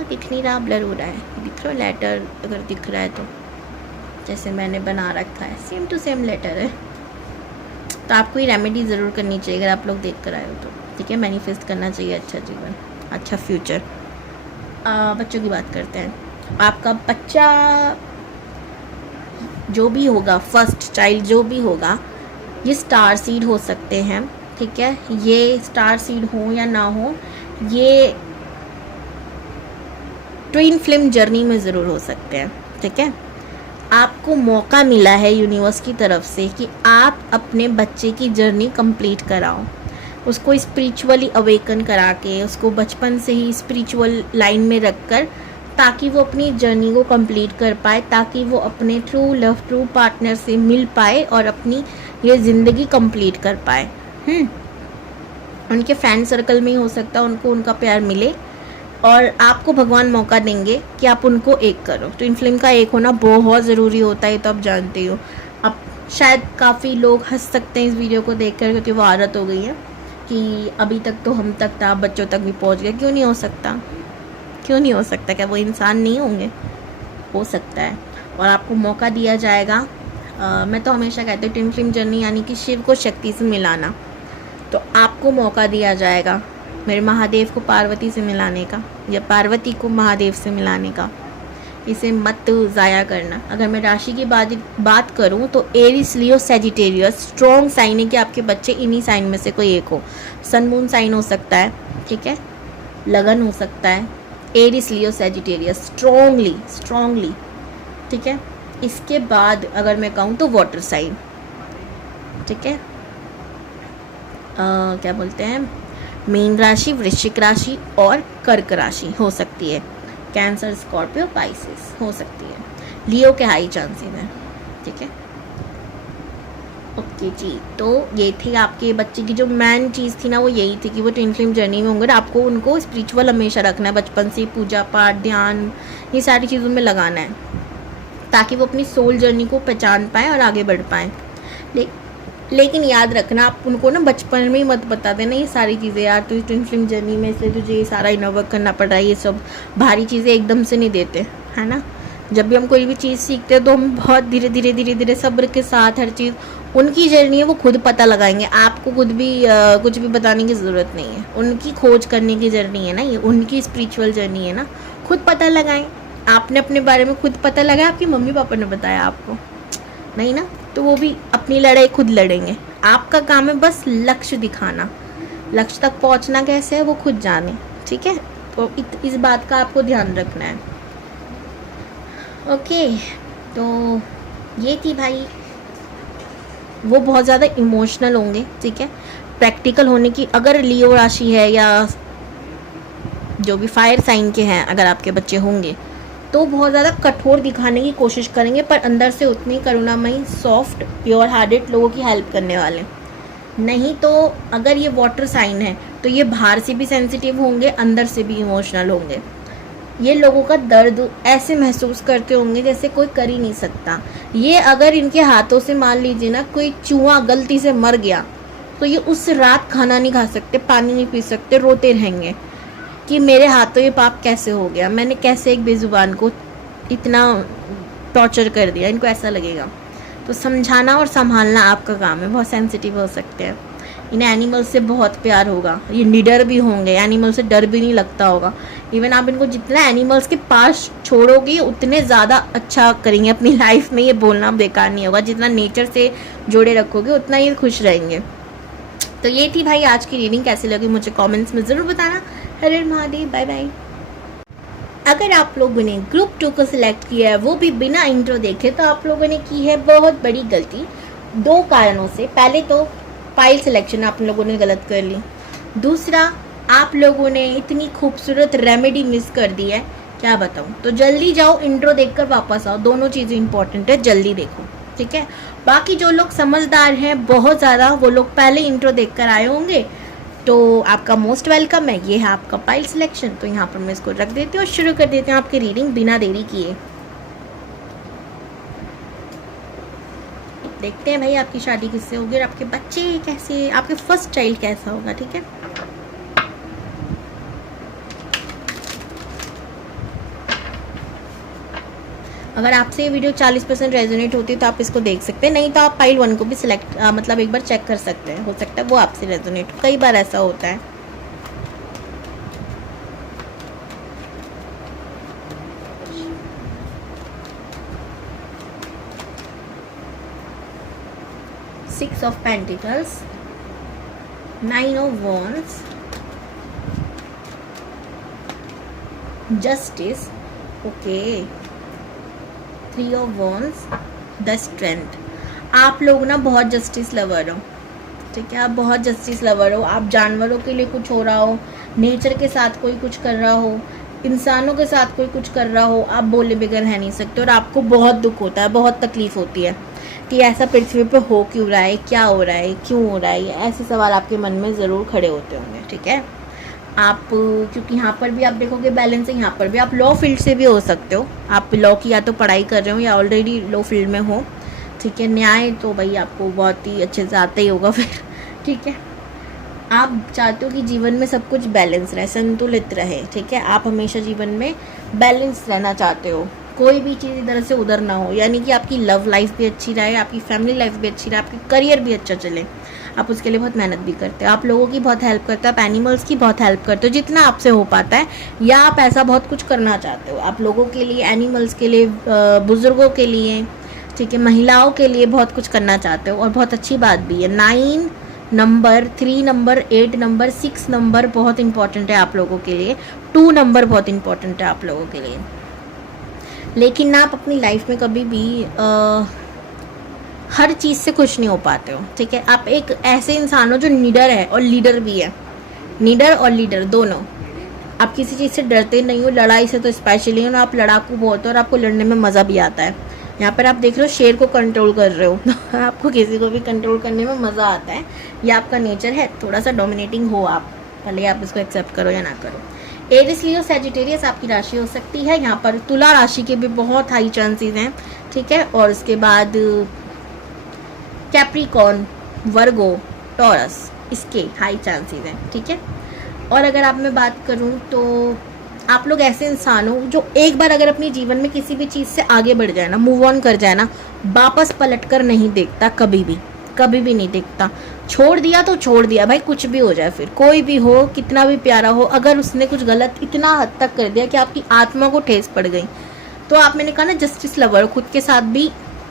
दिख नहीं रहा, ब्लर हो रहा है, दिख रहा है लेटर, अगर दिख रहा है तो जैसे मैंने बना रखा है, सेम टू सेम लेटर है। तो आपको ये रेमेडी ज़रूर करनी चाहिए अगर आप लोग देख कर आए हो तो, ठीक है। मैनिफेस्ट करना चाहिए अच्छा जीवन, अच्छा फ्यूचर। बच्चों की बात करते हैं। आपका बच्चा जो भी होगा, फर्स्ट चाइल्ड जो भी होगा, ये स्टार सीड हो सकते हैं, ठीक है। ये स्टार सीड हो या ना हो, ये ट्विन फ्लेम जर्नी में ज़रूर हो सकते हैं, ठीक है। आपको मौका मिला है यूनिवर्स की तरफ से कि आप अपने बच्चे की जर्नी कंप्लीट कराओ, उसको स्पिरिचुअली अवेकन करा के, उसको बचपन से ही स्पिरिचुअल लाइन में रखकर ताकि वो अपनी जर्नी को कंप्लीट कर पाए, ताकि वो अपने ट्रू लव, ट्रू पार्टनर से मिल पाए और अपनी ये ज़िंदगी कंप्लीट कर पाए। उनके फ्रेंड सर्कल में ही हो सकता है उनको उनका प्यार मिले, और आपको भगवान मौका देंगे कि आप उनको एक करो। ट्विन फ्लेम का एक होना बहुत ज़रूरी होता है, तो आप जानते हो। अब शायद काफ़ी लोग हंस सकते हैं इस वीडियो को देखकर, क्योंकि वो आदत हो गई है कि अभी तक तो हम तक था, बच्चों तक भी पहुंच गया। क्यों नहीं हो सकता? क्यों नहीं हो सकता? क्या वो इंसान नहीं होंगे? हो सकता है, और आपको मौका दिया जाएगा। मैं तो हमेशा कहती हूँ ट्विन फ्लेम जर्नी यानी कि शिव को शक्ति से मिलाना, तो आपको मौका दिया जाएगा मेरे महादेव को पार्वती से मिलाने का, या पार्वती को महादेव से मिलाने का। इसे मत ज़ाया करना। अगर मैं राशि की बात करूं तो एरिस, लियो, सेजिटेरियस स्ट्रॉन्ग साइन है कि आपके बच्चे इन्हीं साइन में से कोई एक हो। सन मून साइन हो सकता है, ठीक है, लगन हो सकता है। एरिस, लियो, सेजिटेरियस स्ट्रॉन्गली, ठीक है। इसके बाद अगर मैं कहूँ तो वाटर साइन, ठीक है, क्या बोलते हैं, मीन राशि, वृश्चिक राशि और कर्क राशि हो सकती है। कैंसर, स्कॉर्पियो, पाइसेस हो सकती है। लियो के हाई चांसेस हैं, ठीक है। ओके जी, तो ये थी आपके बच्चे की जो मेन चीज़ थी ना, वो यही थी कि वो ट्विन फ्लेम जर्नी में होंगे। आपको उनको स्पिरिचुअल हमेशा रखना है, बचपन से पूजा पाठ, ध्यान, ये सारी चीज़ों में लगाना है, ताकि वो अपनी सोल जर्नी को पहचान पाएँ और आगे बढ़ पाएँ। लेकिन याद रखना, आप उनको ना बचपन में ही मत बता देना ये सारी चीज़ें, यार तुझे ट्विन फ्लेम जर्नी में से तुझे ये सारा इनर वर्क करना पड़ रहा है। ये सब भारी चीज़ें एकदम से नहीं देते, है ना। जब भी हम कोई भी चीज़ सीखते हैं तो हम बहुत धीरे धीरे सब्र के साथ हर चीज़, उनकी जर्नी है वो खुद पता लगाएंगे। आपको खुद भी कुछ भी बताने की ज़रूरत नहीं है। उनकी खोज करने की जर्नी है ना, ये उनकी स्पिरिचुअल जर्नी है ना, खुद पता लगाएं। आपने अपने बारे में खुद पता लगाया, आपके मम्मी पापा ने बताया आपको नहीं ना, तो वो भी अपनी लड़ाई खुद लड़ेंगे। आपका काम है बस लक्ष्य दिखाना, लक्ष्य तक पहुंचना कैसे है वो खुद जाने, ठीक है। तो इस बात का आपको ध्यान रखना है। ओके, तो ये थी भाई, वो बहुत ज़्यादा इमोशनल होंगे, ठीक है। प्रैक्टिकल होने की, अगर लियो राशि है या जो भी फायर साइन के हैं अगर आपके बच्चे होंगे, तो बहुत ज़्यादा कठोर दिखाने की कोशिश करेंगे, पर अंदर से उतनी करुणामयी, सॉफ्ट, प्योर हार्टेड लोगों की हेल्प करने वाले। नहीं तो अगर ये वाटर साइन है तो ये बाहर से भी सेंसिटिव होंगे, अंदर से भी इमोशनल होंगे। ये लोगों का दर्द ऐसे महसूस करते होंगे जैसे कोई कर ही नहीं सकता। ये अगर इनके हाथों से मान लीजिए ना कोई चूहा गलती से मर गया, तो ये उस रात खाना नहीं खा सकते, पानी नहीं पी सकते, रोते रहेंगे कि मेरे हाथों ये पाप कैसे हो गया, मैंने कैसे एक बेजुबान को इतना टॉर्चर कर दिया, इनको ऐसा लगेगा। तो समझाना और संभालना आपका काम है। बहुत सेंसिटिव हो सकते हैं, इन्हें एनिमल से बहुत प्यार होगा, ये निडर भी होंगे, एनिमल से डर भी नहीं लगता होगा। इवन आप इनको जितना एनिमल्स के पास छोड़ोगे उतने ज़्यादा अच्छा करेंगे अपनी लाइफ में। ये बोलना बेकार नहीं होगा, जितना नेचर से जोड़े रखोगे उतना ये खुश रहेंगे। तो ये थी भाई आज की रीडिंग, कैसी लगी मुझे कमेंट्स में ज़रूर बताना। हर हर महादेव, बाय बाय। अगर आप लोगों ने ग्रुप 2 को सिलेक्ट किया है वो भी बिना इंट्रो देखे, तो आप लोगों ने की है बहुत बड़ी गलती, 2 कारणों से। पहले तो फाइल सिलेक्शन आप लोगों ने गलत कर ली, दूसरा आप लोगों ने इतनी खूबसूरत रेमेडी मिस कर दी है, क्या बताऊँ। तो जल्दी जाओ, इंट्रो देखकर वापस आओ, दोनों चीज़ें इंपॉर्टेंट है, जल्दी देखो, ठीक है। बाकी जो लोग समझदार हैं बहुत ज़्यादा, वो लोग पहले इंट्रो देखकर आए होंगे, तो आपका मोस्ट वेलकम है। ये है आपका फाइल सिलेक्शन, तो यहाँ पर मैं इसको रख देती हूँ और शुरू कर देते हैं आपकी रीडिंग बिना देरी किए। देखते हैं भाई आपकी शादी किससे होगी और आपके बच्चे कैसे, आपके फर्स्ट चाइल्ड कैसा होगा, ठीक है। अगर आपसे ये वीडियो 40% रेजोनेट होती है तो आप इसको देख सकते हैं, नहीं तो आप फाइल 1 को भी सिलेक्ट मतलब एक बार चेक कर सकते हैं, हो सकता है वो आपसे रेजोनेट, कई बार ऐसा होता है। Six of Pentacles, 9 of Wands, Justice, okay, 3 of Wands, The Strength। आप लोग ना बहुत जस्टिस लवर हो, ठीक है, आप बहुत जस्टिस लवर हो। आप जानवरों के लिए कुछ हो रहा हो, नेचर के साथ कोई कुछ कर रहा हो, इंसानों के साथ कोई कुछ कर रहा हो, आप बोले बगैर रह नहीं सकते, और आपको बहुत दुख होता है, बहुत तकलीफ होती है कि ऐसा पृथ्वी पे हो क्यों रहा है, क्या हो रहा है, क्यों हो रहा है, ऐसे सवाल आपके मन में ज़रूर खड़े होते होंगे। ठीक है, आप क्योंकि यहाँ पर भी आप देखोगे बैलेंस है, यहाँ पर भी आप लॉ फील्ड से भी हो सकते हो, आप लॉ की या तो पढ़ाई कर रहे हो या ऑलरेडी लॉ फील्ड में हो। ठीक है, न्याय तो भाई आपको बहुत ही अच्छे से आता ही होगा फिर। ठीक है, आप चाहते हो कि जीवन में सब कुछ बैलेंस रहे, संतुलित रहे। ठीक है, आप हमेशा जीवन में बैलेंस रहना चाहते हो, कोई भी चीज़ इधर से उधर ना हो, यानी कि आपकी लव लाइफ भी अच्छी रहे, आपकी फैमिली लाइफ भी अच्छी रहे, आपकी करियर भी अच्छा चले। आप उसके लिए बहुत मेहनत भी करते हो, आप लोगों की बहुत हेल्प करते हो, आप एनिमल्स की बहुत हेल्प करते हो जितना आपसे हो पाता है, या आप ऐसा बहुत कुछ करना चाहते हो, आप लोगों के लिए, एनिमल्स के लिए, बुज़ुर्गों के लिए, ठीक है, महिलाओं के लिए बहुत कुछ करना चाहते हो। और बहुत अच्छी बात भी है, 9 नंबर, 3 नंबर, 8 नंबर, 6 नंबर बहुत इंपॉर्टेंट है आप लोगों के लिए, 2 नंबर बहुत इंपॉर्टेंट है आप लोगों के लिए। लेकिन ना आप अपनी लाइफ में कभी भी हर चीज़ से खुश नहीं हो पाते हो। ठीक है, आप एक ऐसे इंसान हो जो निडर है और लीडर भी है, निडर और लीडर दोनों। आप किसी चीज़ से डरते नहीं हो, लड़ाई से तो स्पेशली हो, आप लड़ाकू बहुत हो और आपको लड़ने में मज़ा भी आता है। यहाँ पर आप देख रहे हो शेर को कंट्रोल कर रहे हो आपको किसी को भी कंट्रोल करने में मज़ा आता है, ये आपका नेचर है, थोड़ा सा डोमिनेटिंग हो आप, भले आप इसको एक्सेप्ट करो या ना करो। एरिस, लियो, सैजिटेरियस आपकी राशि हो सकती है। यहाँ पर तुला राशि के भी बहुत हाई चांसेस हैं। ठीक है, और उसके बाद कैप्रिकॉर्न, वर्गो, टॉरस, इसके हाई चांसेस हैं। ठीक है, और अगर आप मैं बात करूं तो आप लोग ऐसे इंसान हो जो एक बार अगर अपने जीवन में किसी भी चीज़ से आगे बढ़ जाए ना, मूव ऑन कर जाए ना, वापस पलट कर नहीं देखता, कभी भी नहीं देखता। छोड़ दिया तो छोड़ दिया भाई, कुछ भी हो जाए, फिर कोई भी हो, कितना भी प्यारा हो, अगर उसने कुछ गलत इतना हद तक कर दिया कि आपकी आत्मा को ठेस पड़ गई, तो आप, मैंने कहा ना, जस्टिस लवर, खुद के साथ भी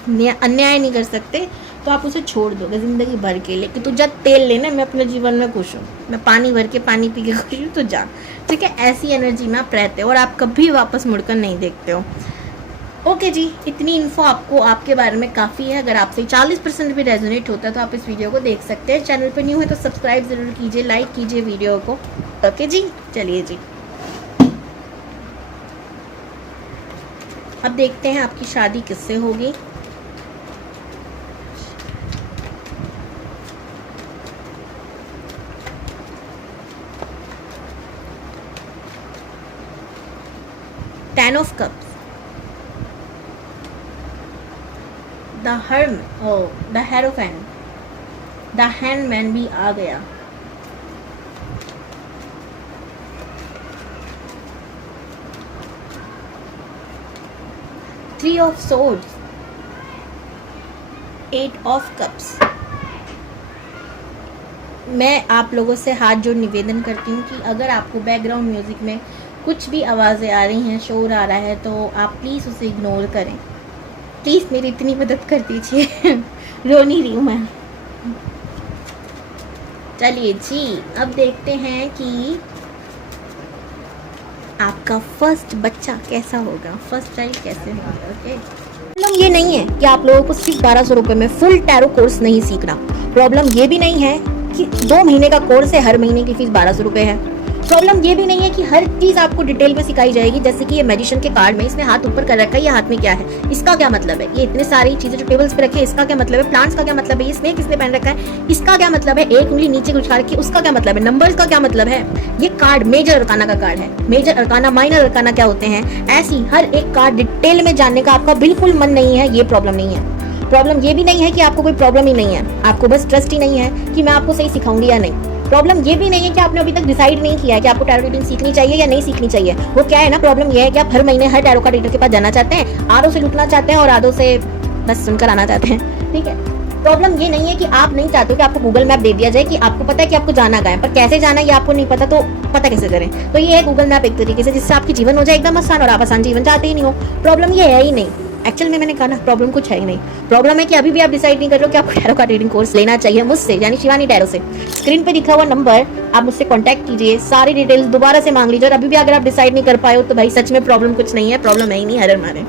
अन्याय नहीं कर सकते, तो आप उसे छोड़ दोगे ज़िंदगी भर के लिए कि तू जा तेल लेना, मैं अपने जीवन में खुश हूँ, मैं पानी भर के पानी पी के खुश हूँ, तो जा। ठीक है, ऐसी एनर्जी में आप रहते हो और आप कभी वापस मुड़कर नहीं देखते हो। ओके जी, इतनी इन्फो आपको आपके बारे में काफ़ी है। अगर आपसे 40% भी रेजोनेट होता है तो आप इस वीडियो को देख सकते हैं। चैनल पर न्यू है तो सब्सक्राइब ज़रूर कीजिए, लाइक कीजिए वीडियो को। ओके जी, चलिए जी, अब देखते हैं आपकी शादी किससे होगी। Ten of Cups, the Hermit, oh, the Hierophant, the Hangman भी आ गया। Three of Swords, 8 of Cups। मैं आप लोगों से हाथ जोड़ निवेदन करती हूँ कि अगर आपको बैकग्राउंड म्यूज़िक में कुछ भी आवाज़ें आ रही हैं, शोर आ रहा है, तो आप प्लीज़ उसे इग्नोर करें। प्लीज़ मेरी इतनी मदद कर दीजिए रो नहीं रही हूँ मैं। चलिए जी, अब देखते हैं कि आपका फर्स्ट बच्चा कैसा होगा, फर्स्ट चाइल्ड कैसे होगा। ओके, प्रॉब्लम ये नहीं है कि आप लोगों को सिर्फ 1200 रुपये में फुल टैरो कोर्स नहीं सीखना। प्रॉब्लम ये भी नहीं है कि 2 महीने का कोर्स है, हर महीने की फीस 1200 रुपये है। प्रॉब्लम ये भी नहीं है कि हर चीज़ आपको डिटेल में सिखाई जाएगी, जैसे कि ये मैजिशियन के कार्ड में इसने हाथ ऊपर कर रखा है, ये हाथ में क्या है, इसका क्या मतलब है, ये इतने सारी चीज़ें जो टेबल्स पे रखे हैं इसका क्या मतलब है, प्लांट्स का क्या मतलब है, ये स्नेक किसने पहन रखा है, इसका क्या मतलब है, एक उंगली नीचे उछाल के उसका क्या मतलब है, नंबर्स का क्या मतलब है। ये कार्ड मेजर अरकाना का कार्ड है। मेजर अरकाना, माइनर अरकाना क्या होते हैं, ऐसी हर एक कार्ड डिटेल में जानने का आपका बिल्कुल मन नहीं है, ये प्रॉब्लम नहीं है। प्रॉब्लम ये भी नहीं है कि आपको कोई प्रॉब्लम ही नहीं है, आपको बस ट्रस्ट ही नहीं है कि मैं आपको सही सिखाऊंगी या नहीं। प्रॉब्लम ये भी नहीं है कि आपने अभी तक डिसाइड नहीं किया है कि आपको टैरो रीडिंग सीखनी चाहिए या नहीं सीखनी चाहिए। वो क्या है ना, प्रॉब्लम ये है कि आप हर महीने हर टैरो कार्ड रीडर के पास जाना चाहते हैं, आधों से लूटना चाहते हैं और आधों से बस सुनकर आना चाहते हैं। ठीक है, प्रॉब्लम ये नहीं है कि आप नहीं चाहते हो कि आपको गूगल मैप दे दिया जाए कि आपको पता है कि आपको जाना कहाँ है, पर कैसे जाना है ये आपको नहीं पता, तो पता कैसे करें। तो ये है गूगल मैप एक तरीके से, जिससे आपकी जीवन हो जाए एकदम आसान और आप आसान जीवन चाहते ही नहीं हो। प्रॉब्लम ये है ही नहीं, एक्चुअल में मैंने कहा ना, प्रॉब्लम कुछ है ही नहीं। प्रॉब्लम है कि अभी भी आप डिसाइड नहीं कर रहे हो कि आपको टैरो का रीडिंग कोर्स लेना चाहिए मुझसे, यानी शिवानी टैरो से। स्क्रीन पे दिखा हुआ नंबर, आप मुझसे कांटेक्ट कीजिए, सारी डिटेल्स दोबारा से मांग लीजिए। और अभी भी अगर आप डिसाइड नहीं कर पाए हो तो भाई सच में प्रॉब्लम कुछ नहीं है, प्रॉब्लम है ही नहीं, हर मारे।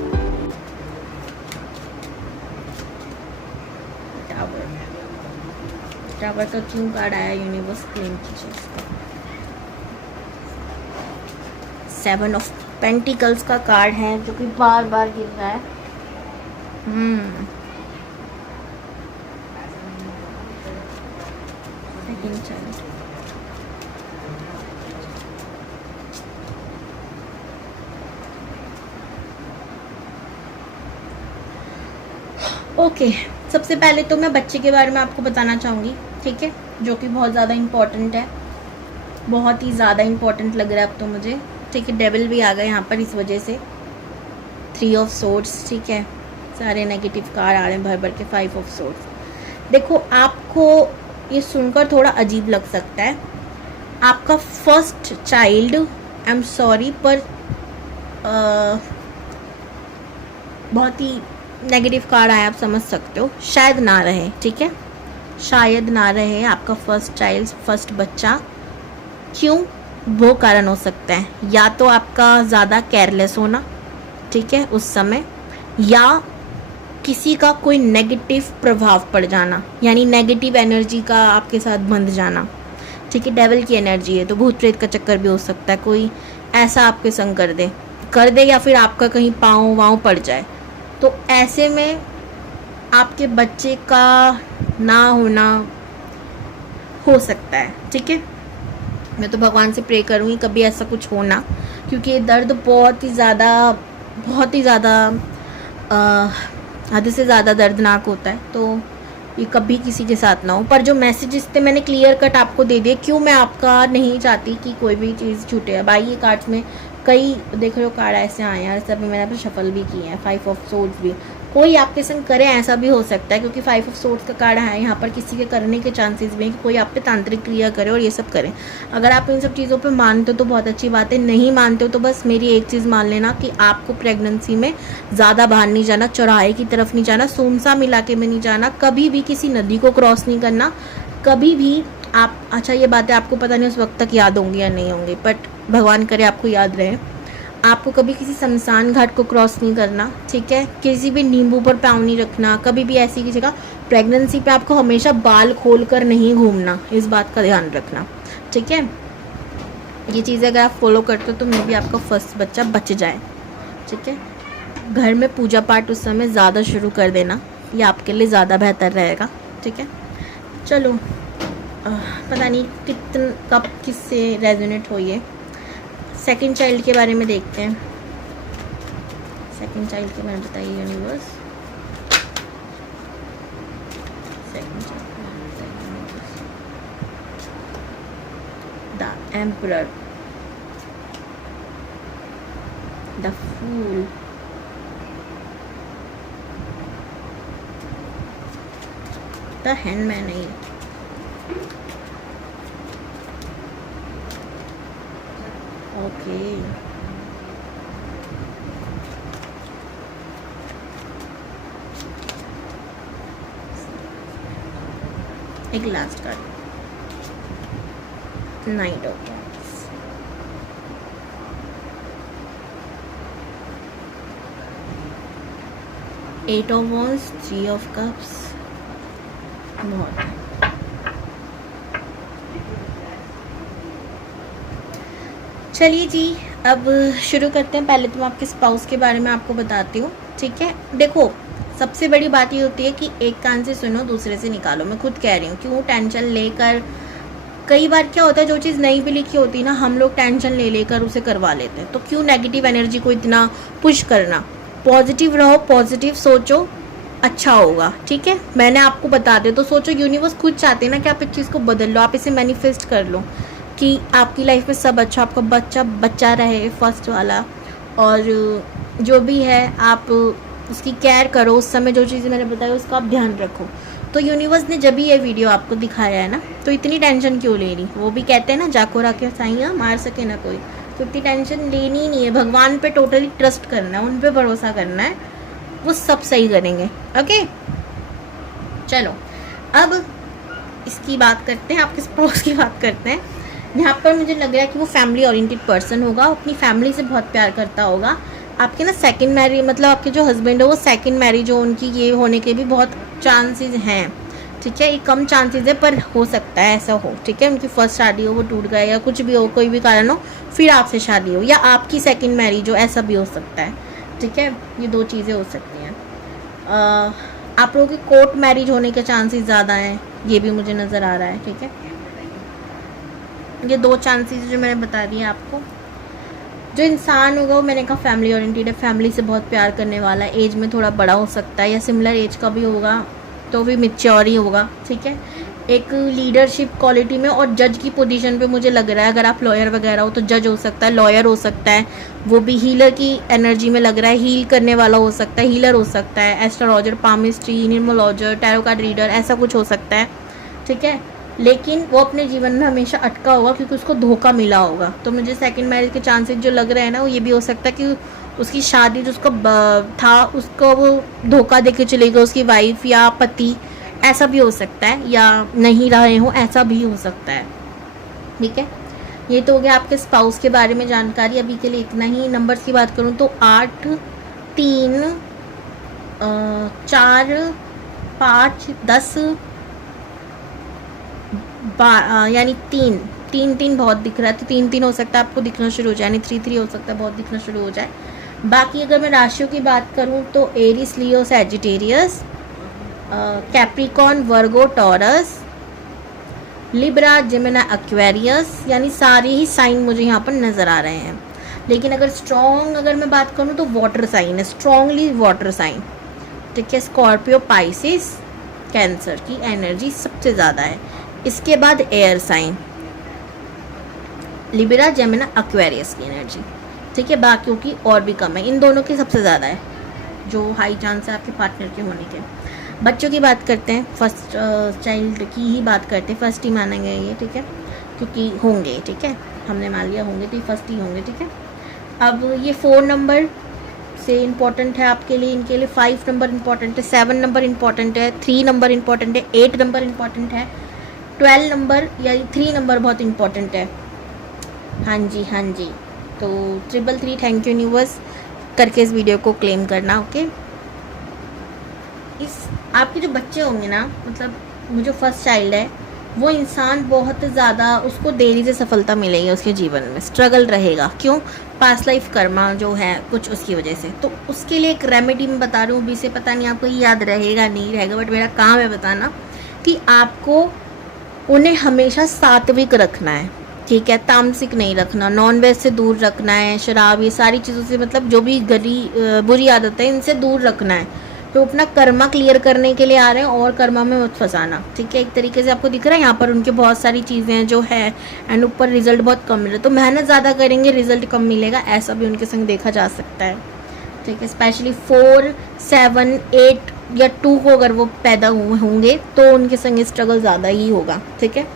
टावर का क्यों कार्ड आया, यूनिवर्स क्लेम कीजिए। 7 ऑफ पेंटिकल्स का कार्ड है जो कि बार बार गिर रहा है। Second child, okay. सबसे पहले तो मैं बच्चे के बारे में आपको बताना चाहूँगी, ठीक है, जो कि बहुत ज़्यादा इम्पोर्टेंट है, बहुत ही ज़्यादा इम्पोर्टेंट लग रहा है अब तो मुझे, ठीक है। डेविल भी आ गए यहाँ पर इस वजह से, 3 ऑफ सोर्ड्स, ठीक है, सारे नेगेटिव कार्ड आ रहे हैं भर भर के, 5 ऑफ सोर्ड्स। देखो आपको ये सुनकर थोड़ा अजीब लग सकता है, आपका first child, I am sorry पर बहुत ही नेगेटिव कार्ड आया, आप समझ सकते हो, शायद ना रहे, ठीक है, शायद ना रहे आपका फर्स्ट चाइल्ड, फर्स्ट बच्चा। क्यों? वो कारण हो सकता है, या तो आपका ज़्यादा केयरलेस होना, ठीक है, उस समय, या किसी का कोई नेगेटिव प्रभाव पड़ जाना, यानी नेगेटिव एनर्जी का आपके साथ बंध जाना, ठीक है। डेविल की एनर्जी है तो भूत प्रेत का चक्कर भी हो सकता है, कोई ऐसा आपके संग कर दे या फिर आपका कहीं पाँव वाँव पड़ जाए, तो ऐसे में आपके बच्चे का ना होना हो सकता है, ठीक है। मैं तो भगवान से प्रे करूँगी कभी ऐसा कुछ हो ना, क्योंकि ये दर्द बहुत ही ज़्यादा हद से ज़्यादा दर्दनाक होता है, तो ये कभी किसी के साथ ना हो। पर जो मैसेजेस थे मैंने क्लियर कट आपको दे दिए, क्यों मैं आपका नहीं चाहती कि कोई भी चीज़ छूटे। अब आइए कार्ड्स में कई देख रहे हो कार्ड ऐसे आए हैं, ऐसे अभी मैंने यहाँ पर शफल भी किए हैं, 5 ऑफ सोर्ड्स भी, कोई आपके संग करे ऐसा भी हो सकता है, क्योंकि 5 ऑफ सोर्ड्स का कार्ड है यहाँ पर, किसी के करने के चांसेस भी हैं कि कोई आप पे तांत्रिक क्रिया करे और ये सब करे। अगर आप इन सब चीज़ों पे मानते हो तो बहुत अच्छी बात है, नहीं मानते हो तो बस मेरी एक चीज़ मान लेना कि आपको प्रेगनेंसी में ज़्यादा बाहर नहीं जाना, चौराहे की तरफ नहीं जाना, सुनसान इलाके में नहीं जाना, कभी भी किसी नदी को क्रॉस नहीं करना, कभी भी आप, अच्छा ये बातें आपको पता नहीं उस वक्त तक याद होंगी या नहीं होंगी, बट भगवान करे आपको याद रहे, आपको कभी किसी शमशान घाट को क्रॉस नहीं करना, ठीक है, किसी भी नींबू पर पाँव नहीं रखना, कभी भी ऐसी किसी का, प्रेगनेंसी पे आपको हमेशा बाल खोल कर नहीं घूमना, इस बात का ध्यान रखना, ठीक है। ये चीज़ें अगर आप फॉलो करते हो तो मे भी आपका फर्स्ट बच्चा बच जाए, ठीक है। घर में पूजा पाठ उस समय ज़्यादा शुरू कर देना, ये आपके लिए ज़्यादा बेहतर रहेगा, ठीक है। चलो पता नहीं कब किससे रेजोनेट हो ये। सेकंड चाइल्ड के बारे में देखते हैं, सेकंड चाइल्ड के बारे में बताइए universe. Second child, the emperor, the fool, the hanged man है ये, ओके। एक last card, knight of wands, 8 of wands, 3 of cups, बहुत। चलिए जी अब शुरू करते हैं। पहले तो मैं आपके स्पाउस के बारे में आपको बताती हूँ, ठीक है। देखो सबसे बड़ी बात ये होती है कि एक कान से सुनो दूसरे से निकालो, मैं खुद कह रही हूँ, क्यों टेंशन लेकर, कई बार क्या होता है जो चीज़ नहीं भी लिखी होती ना, हम लोग टेंशन ले लेकर उसे करवा लेते हैं, तो क्यों नेगेटिव एनर्जी को इतना पुश करना, पॉजिटिव रहो, पॉजिटिव सोचो, अच्छा होगा, ठीक है। मैंने आपको बता दिया तो सोचो, यूनिवर्स खुद चाहते हैं ना कि आप इस चीज़ को बदल लो, आप इसे मैनिफेस्ट कर लो कि आपकी लाइफ में सब अच्छा, आपका बच्चा रहे फर्स्ट वाला, और जो भी है आप उसकी केयर करो, उस समय जो चीज़ें मैंने बताई उसका आप ध्यान रखो। तो यूनिवर्स ने जब भी ये वीडियो आपको दिखाया है ना, तो इतनी टेंशन क्यों ले रही, वो भी कहते हैं ना जाको राके साइयाँ मार सके ना कोई, तो इतनी टेंशन लेनी ही नहीं है, भगवान पे टोटली ट्रस्ट करना है, उन पे भरोसा करना है, वो सब सही करेंगे, ओके। चलो अब इसकी बात करते हैं, आपके स्पाउस की बात करते हैं। यहाँ पर मुझे लग रहा है कि वो फैमिली ओरिएंटेड पर्सन होगा, अपनी फैमिली से बहुत प्यार करता होगा। आपके ना सेकंड मैरिज, मतलब आपके जो हस्बैंड है वो सेकंड मैरिज हो, उनकी ये होने के भी बहुत चांसेस हैं, ठीक है, ये कम चांसेस है पर हो सकता है ऐसा हो। ठीक है, उनकी फर्स्ट शादी हो, वो टूट गए या कुछ भी हो, कोई भी कारण हो, फिर आपसे शादी हो, या आपकी सेकंड मैरिज हो, ऐसा भी हो सकता है। ठीक है, ये 2 चीज़ें हो सकती हैं। आप लोगों की कोर्ट मैरिज होने के चांसेस ज़्यादा हैं, ये भी मुझे नज़र आ रहा है। ठीक है, ये 2 चांसेस जो मैंने बता दिए आपको। जो इंसान होगा वो मैंने कहा फैमिली ओरिएंटेड है, फैमिली से बहुत प्यार करने वाला है, एज में थोड़ा बड़ा हो सकता है या सिमिलर एज का भी होगा तो भी मैच्योर ही होगा। ठीक है, एक लीडरशिप क्वालिटी में और जज की पोजीशन पे मुझे लग रहा है, अगर आप लॉयर वगैरह हो तो जज हो सकता है, लॉयर हो सकता है, वो भी हीलर की एनर्जी में लग रहा है, हील करने वाला हो सकता है, हीलर हो सकता है, astrologer, palmistry, numerologer, tarot card reader, ऐसा कुछ हो सकता है। ठीक है, लेकिन वो अपने जीवन में हमेशा अटका होगा क्योंकि उसको धोखा मिला होगा। तो मुझे सेकंड मैरिज के चांसेस जो लग रहे हैं ना, वो ये भी हो सकता है कि उसकी शादी जो उसको था उसको वो धोखा दे के चले गए, उसकी वाइफ या पति, ऐसा भी हो सकता है, या नहीं रहे हो, ऐसा भी हो सकता है। ठीक है, ये तो हो गया आपके स्पाउस के बारे में जानकारी। अभी के लिए इतना ही। नंबर्स की बात करूँ तो 8, 3, 4, 5, 10, यानी 3 बहुत दिख रहा है, तो 3 हो सकता है आपको दिखना शुरू हो जाए, यानी 3 हो सकता है बहुत दिखना शुरू हो जाए। बाकी अगर मैं राशियों की बात करूं तो एरिस, लियो, सैजिटेरियस, कैप्रिकॉर्न, वर्गो, टॉरस, लिब्रा, जेमिनी, एक्वेरियस, यानी सारे ही साइन मुझे यहाँ पर नज़र आ रहे हैं। लेकिन अगर मैं बात करूँ तो वाटर साइन है, स्ट्रॉन्गली वाटर साइन। ठीक है, स्कॉर्पियो, पाइसिस, कैंसर की एनर्जी सबसे ज़्यादा है। इसके बाद air sign, Libra, Gemini, Aquarius की एनर्जी। ठीक है, बाकियों की और भी कम है, इन दोनों की सबसे ज़्यादा है जो हाई चांस है आपके पार्टनर के होने के। बच्चों की बात करते हैं, फर्स्ट चाइल्ड की ही बात करते हैं, फर्स्ट ही मानेंगे ये। ठीक है, क्योंकि होंगे, ठीक है, हमने मान लिया होंगे तो ये फर्स्ट ही होंगे। ठीक है, अब ये 4 नंबर से इम्पॉर्टेंट है आपके लिए, इनके लिए 5 नंबर इम्पॉर्टेंट है, 7 नंबर इम्पॉर्टेंट है, 3 नंबर इम्पॉर्टेंट है, 8 नंबर इम्पॉर्टेंट है, 12 नंबर या 3 नंबर बहुत इम्पॉर्टेंट है। हाँ जी, हाँ जी, तो 333 थैंक यू यूनिवर्स करके इस वीडियो को क्लेम करना। ओके, इस आपके जो बच्चे होंगे ना, मतलब जो फर्स्ट चाइल्ड है, वो इंसान बहुत ज़्यादा, उसको देरी से सफलता मिलेगी उसके जीवन में, स्ट्रगल रहेगा। क्यों? पास्ट लाइफ कर्मा जो है कुछ उसकी वजह से। तो उसके लिए एक रेमेडी मैं बता रही हूँ, अभी से पता नहीं आपको ये याद रहेगा नहीं रहेगा, बट मेरा काम है बताना कि आपको उन्हें हमेशा सात्विक रखना है। ठीक है, तामसिक नहीं रखना, नॉन वेज से दूर रखना है, शराब, ये सारी चीज़ों से, मतलब जो भी बुरी आदत है इनसे दूर रखना है। तो अपना कर्मा क्लियर करने के लिए आ रहे हैं और कर्मा में मत फंसाना। ठीक है, एक तरीके से आपको दिख रहा है यहाँ पर उनके बहुत सारी चीज़ें जो है, एंड ऊपर रिजल्ट बहुत कम मिल रहा है, तो मेहनत ज़्यादा करेंगे रिजल्ट कम मिलेगा, ऐसा भी उनके संग देखा जा सकता है। ठीक है, स्पेशली 4, 7, 8 या 2 को अगर वो पैदा हुए होंगे तो उनके संग स्ट्रगल ज़्यादा ही होगा। ठीक है,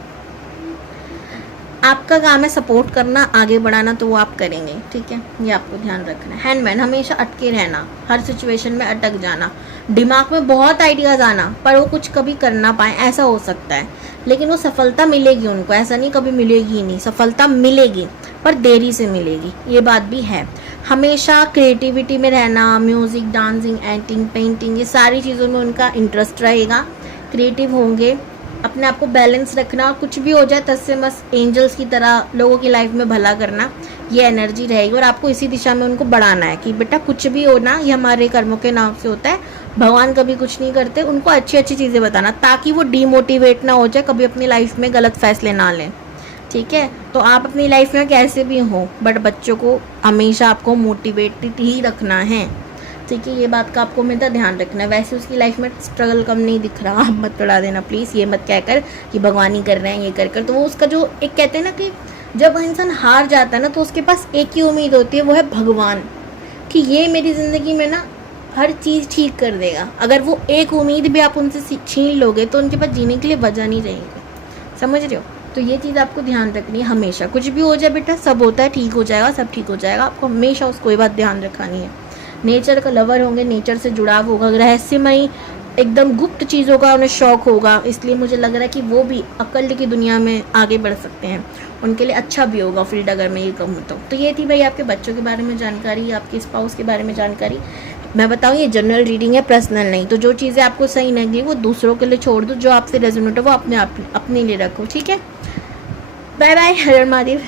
आपका काम है सपोर्ट करना, आगे बढ़ाना, तो वो आप करेंगे। ठीक है, ये आपको ध्यान रखना है। हैंडमैन, हमेशा अटके रहना, हर सिचुएशन में अटक जाना, दिमाग में बहुत आइडियाज़ आना पर वो कुछ कभी कर ना पाए, ऐसा हो सकता है। लेकिन वो सफलता मिलेगी उनको, ऐसा नहीं कभी मिलेगी ही नहीं, सफलता मिलेगी पर देरी से मिलेगी, ये बात भी है। हमेशा क्रिएटिविटी में रहना, म्यूज़िक, डांसिंग, एक्टिंग, पेंटिंग, ये सारी चीज़ों में उनका इंटरेस्ट रहेगा, क्रिएटिव होंगे। अपने आप को बैलेंस रखना, और कुछ भी हो जाए तस्से मस एंजल्स की तरह लोगों की लाइफ में भला करना, ये एनर्जी रहेगी। और आपको इसी दिशा में उनको बढ़ाना है कि बेटा कुछ भी हो ना, ये हमारे कर्मों के नाम से होता है, भगवान कभी कुछ नहीं करते। उनको अच्छी अच्छी चीज़ें बताना ताकि वो डीमोटिवेट ना हो जाए, कभी अपनी लाइफ में गलत फैसले ना लें। ठीक है, तो आप अपनी लाइफ में कैसे भी हो बट बच्चों को हमेशा आपको मोटिवेटेड ही रखना है। ठीक है, ये बात का आपको हमेशा ध्यान रखना है। वैसे उसकी लाइफ में स्ट्रगल कम नहीं दिख रहा, आप मत बढ़ा देना प्लीज़, ये मत कहकर कि भगवान ही कर रहे हैं ये कर कर। तो वो उसका जो एक कहते हैं ना कि जब इंसान हार जाता है ना, तो उसके पास एक ही उम्मीद होती है, वो है भगवान, कि ये मेरी ज़िंदगी में ना हर चीज़ ठीक कर देगा। अगर वो एक उम्मीद भी आप उनसे छीन लोगे तो उनके पास जीने के लिए वजह नहीं रहेगी। समझ रहे हो? तो ये चीज़ आपको ध्यान रखनी है हमेशा। कुछ भी हो जाए बेटा, सब होता है, ठीक हो जाएगा, सब ठीक हो जाएगा। आपको हमेशा उसको ये बात ध्यान रखनी है। नेचर का लवर होंगे, नेचर से जुड़ाव होगा, रहस्यमयी एकदम गुप्त चीज़ों का उन्हें शौक होगा, इसलिए मुझे लग रहा है कि वो भी अकल की दुनिया में आगे बढ़ सकते हैं, उनके लिए अच्छा भी होगा फील्ड, अगर मैं ये कहूँ तो। ये थी भाई आपके बच्चों के बारे में जानकारी, आपके स्पाउस के बारे में जानकारी। मैं बताऊँ ये जनरल रीडिंग है, पर्सनल नहीं। तो जो चीज़ें आपको सही नहीं लगी वो दूसरों के लिए छोड़ दो, जो आपसे रेजोनेट हो वो अपने लिए रखो, ठीक है। बाय बाय, हर हर महादेव।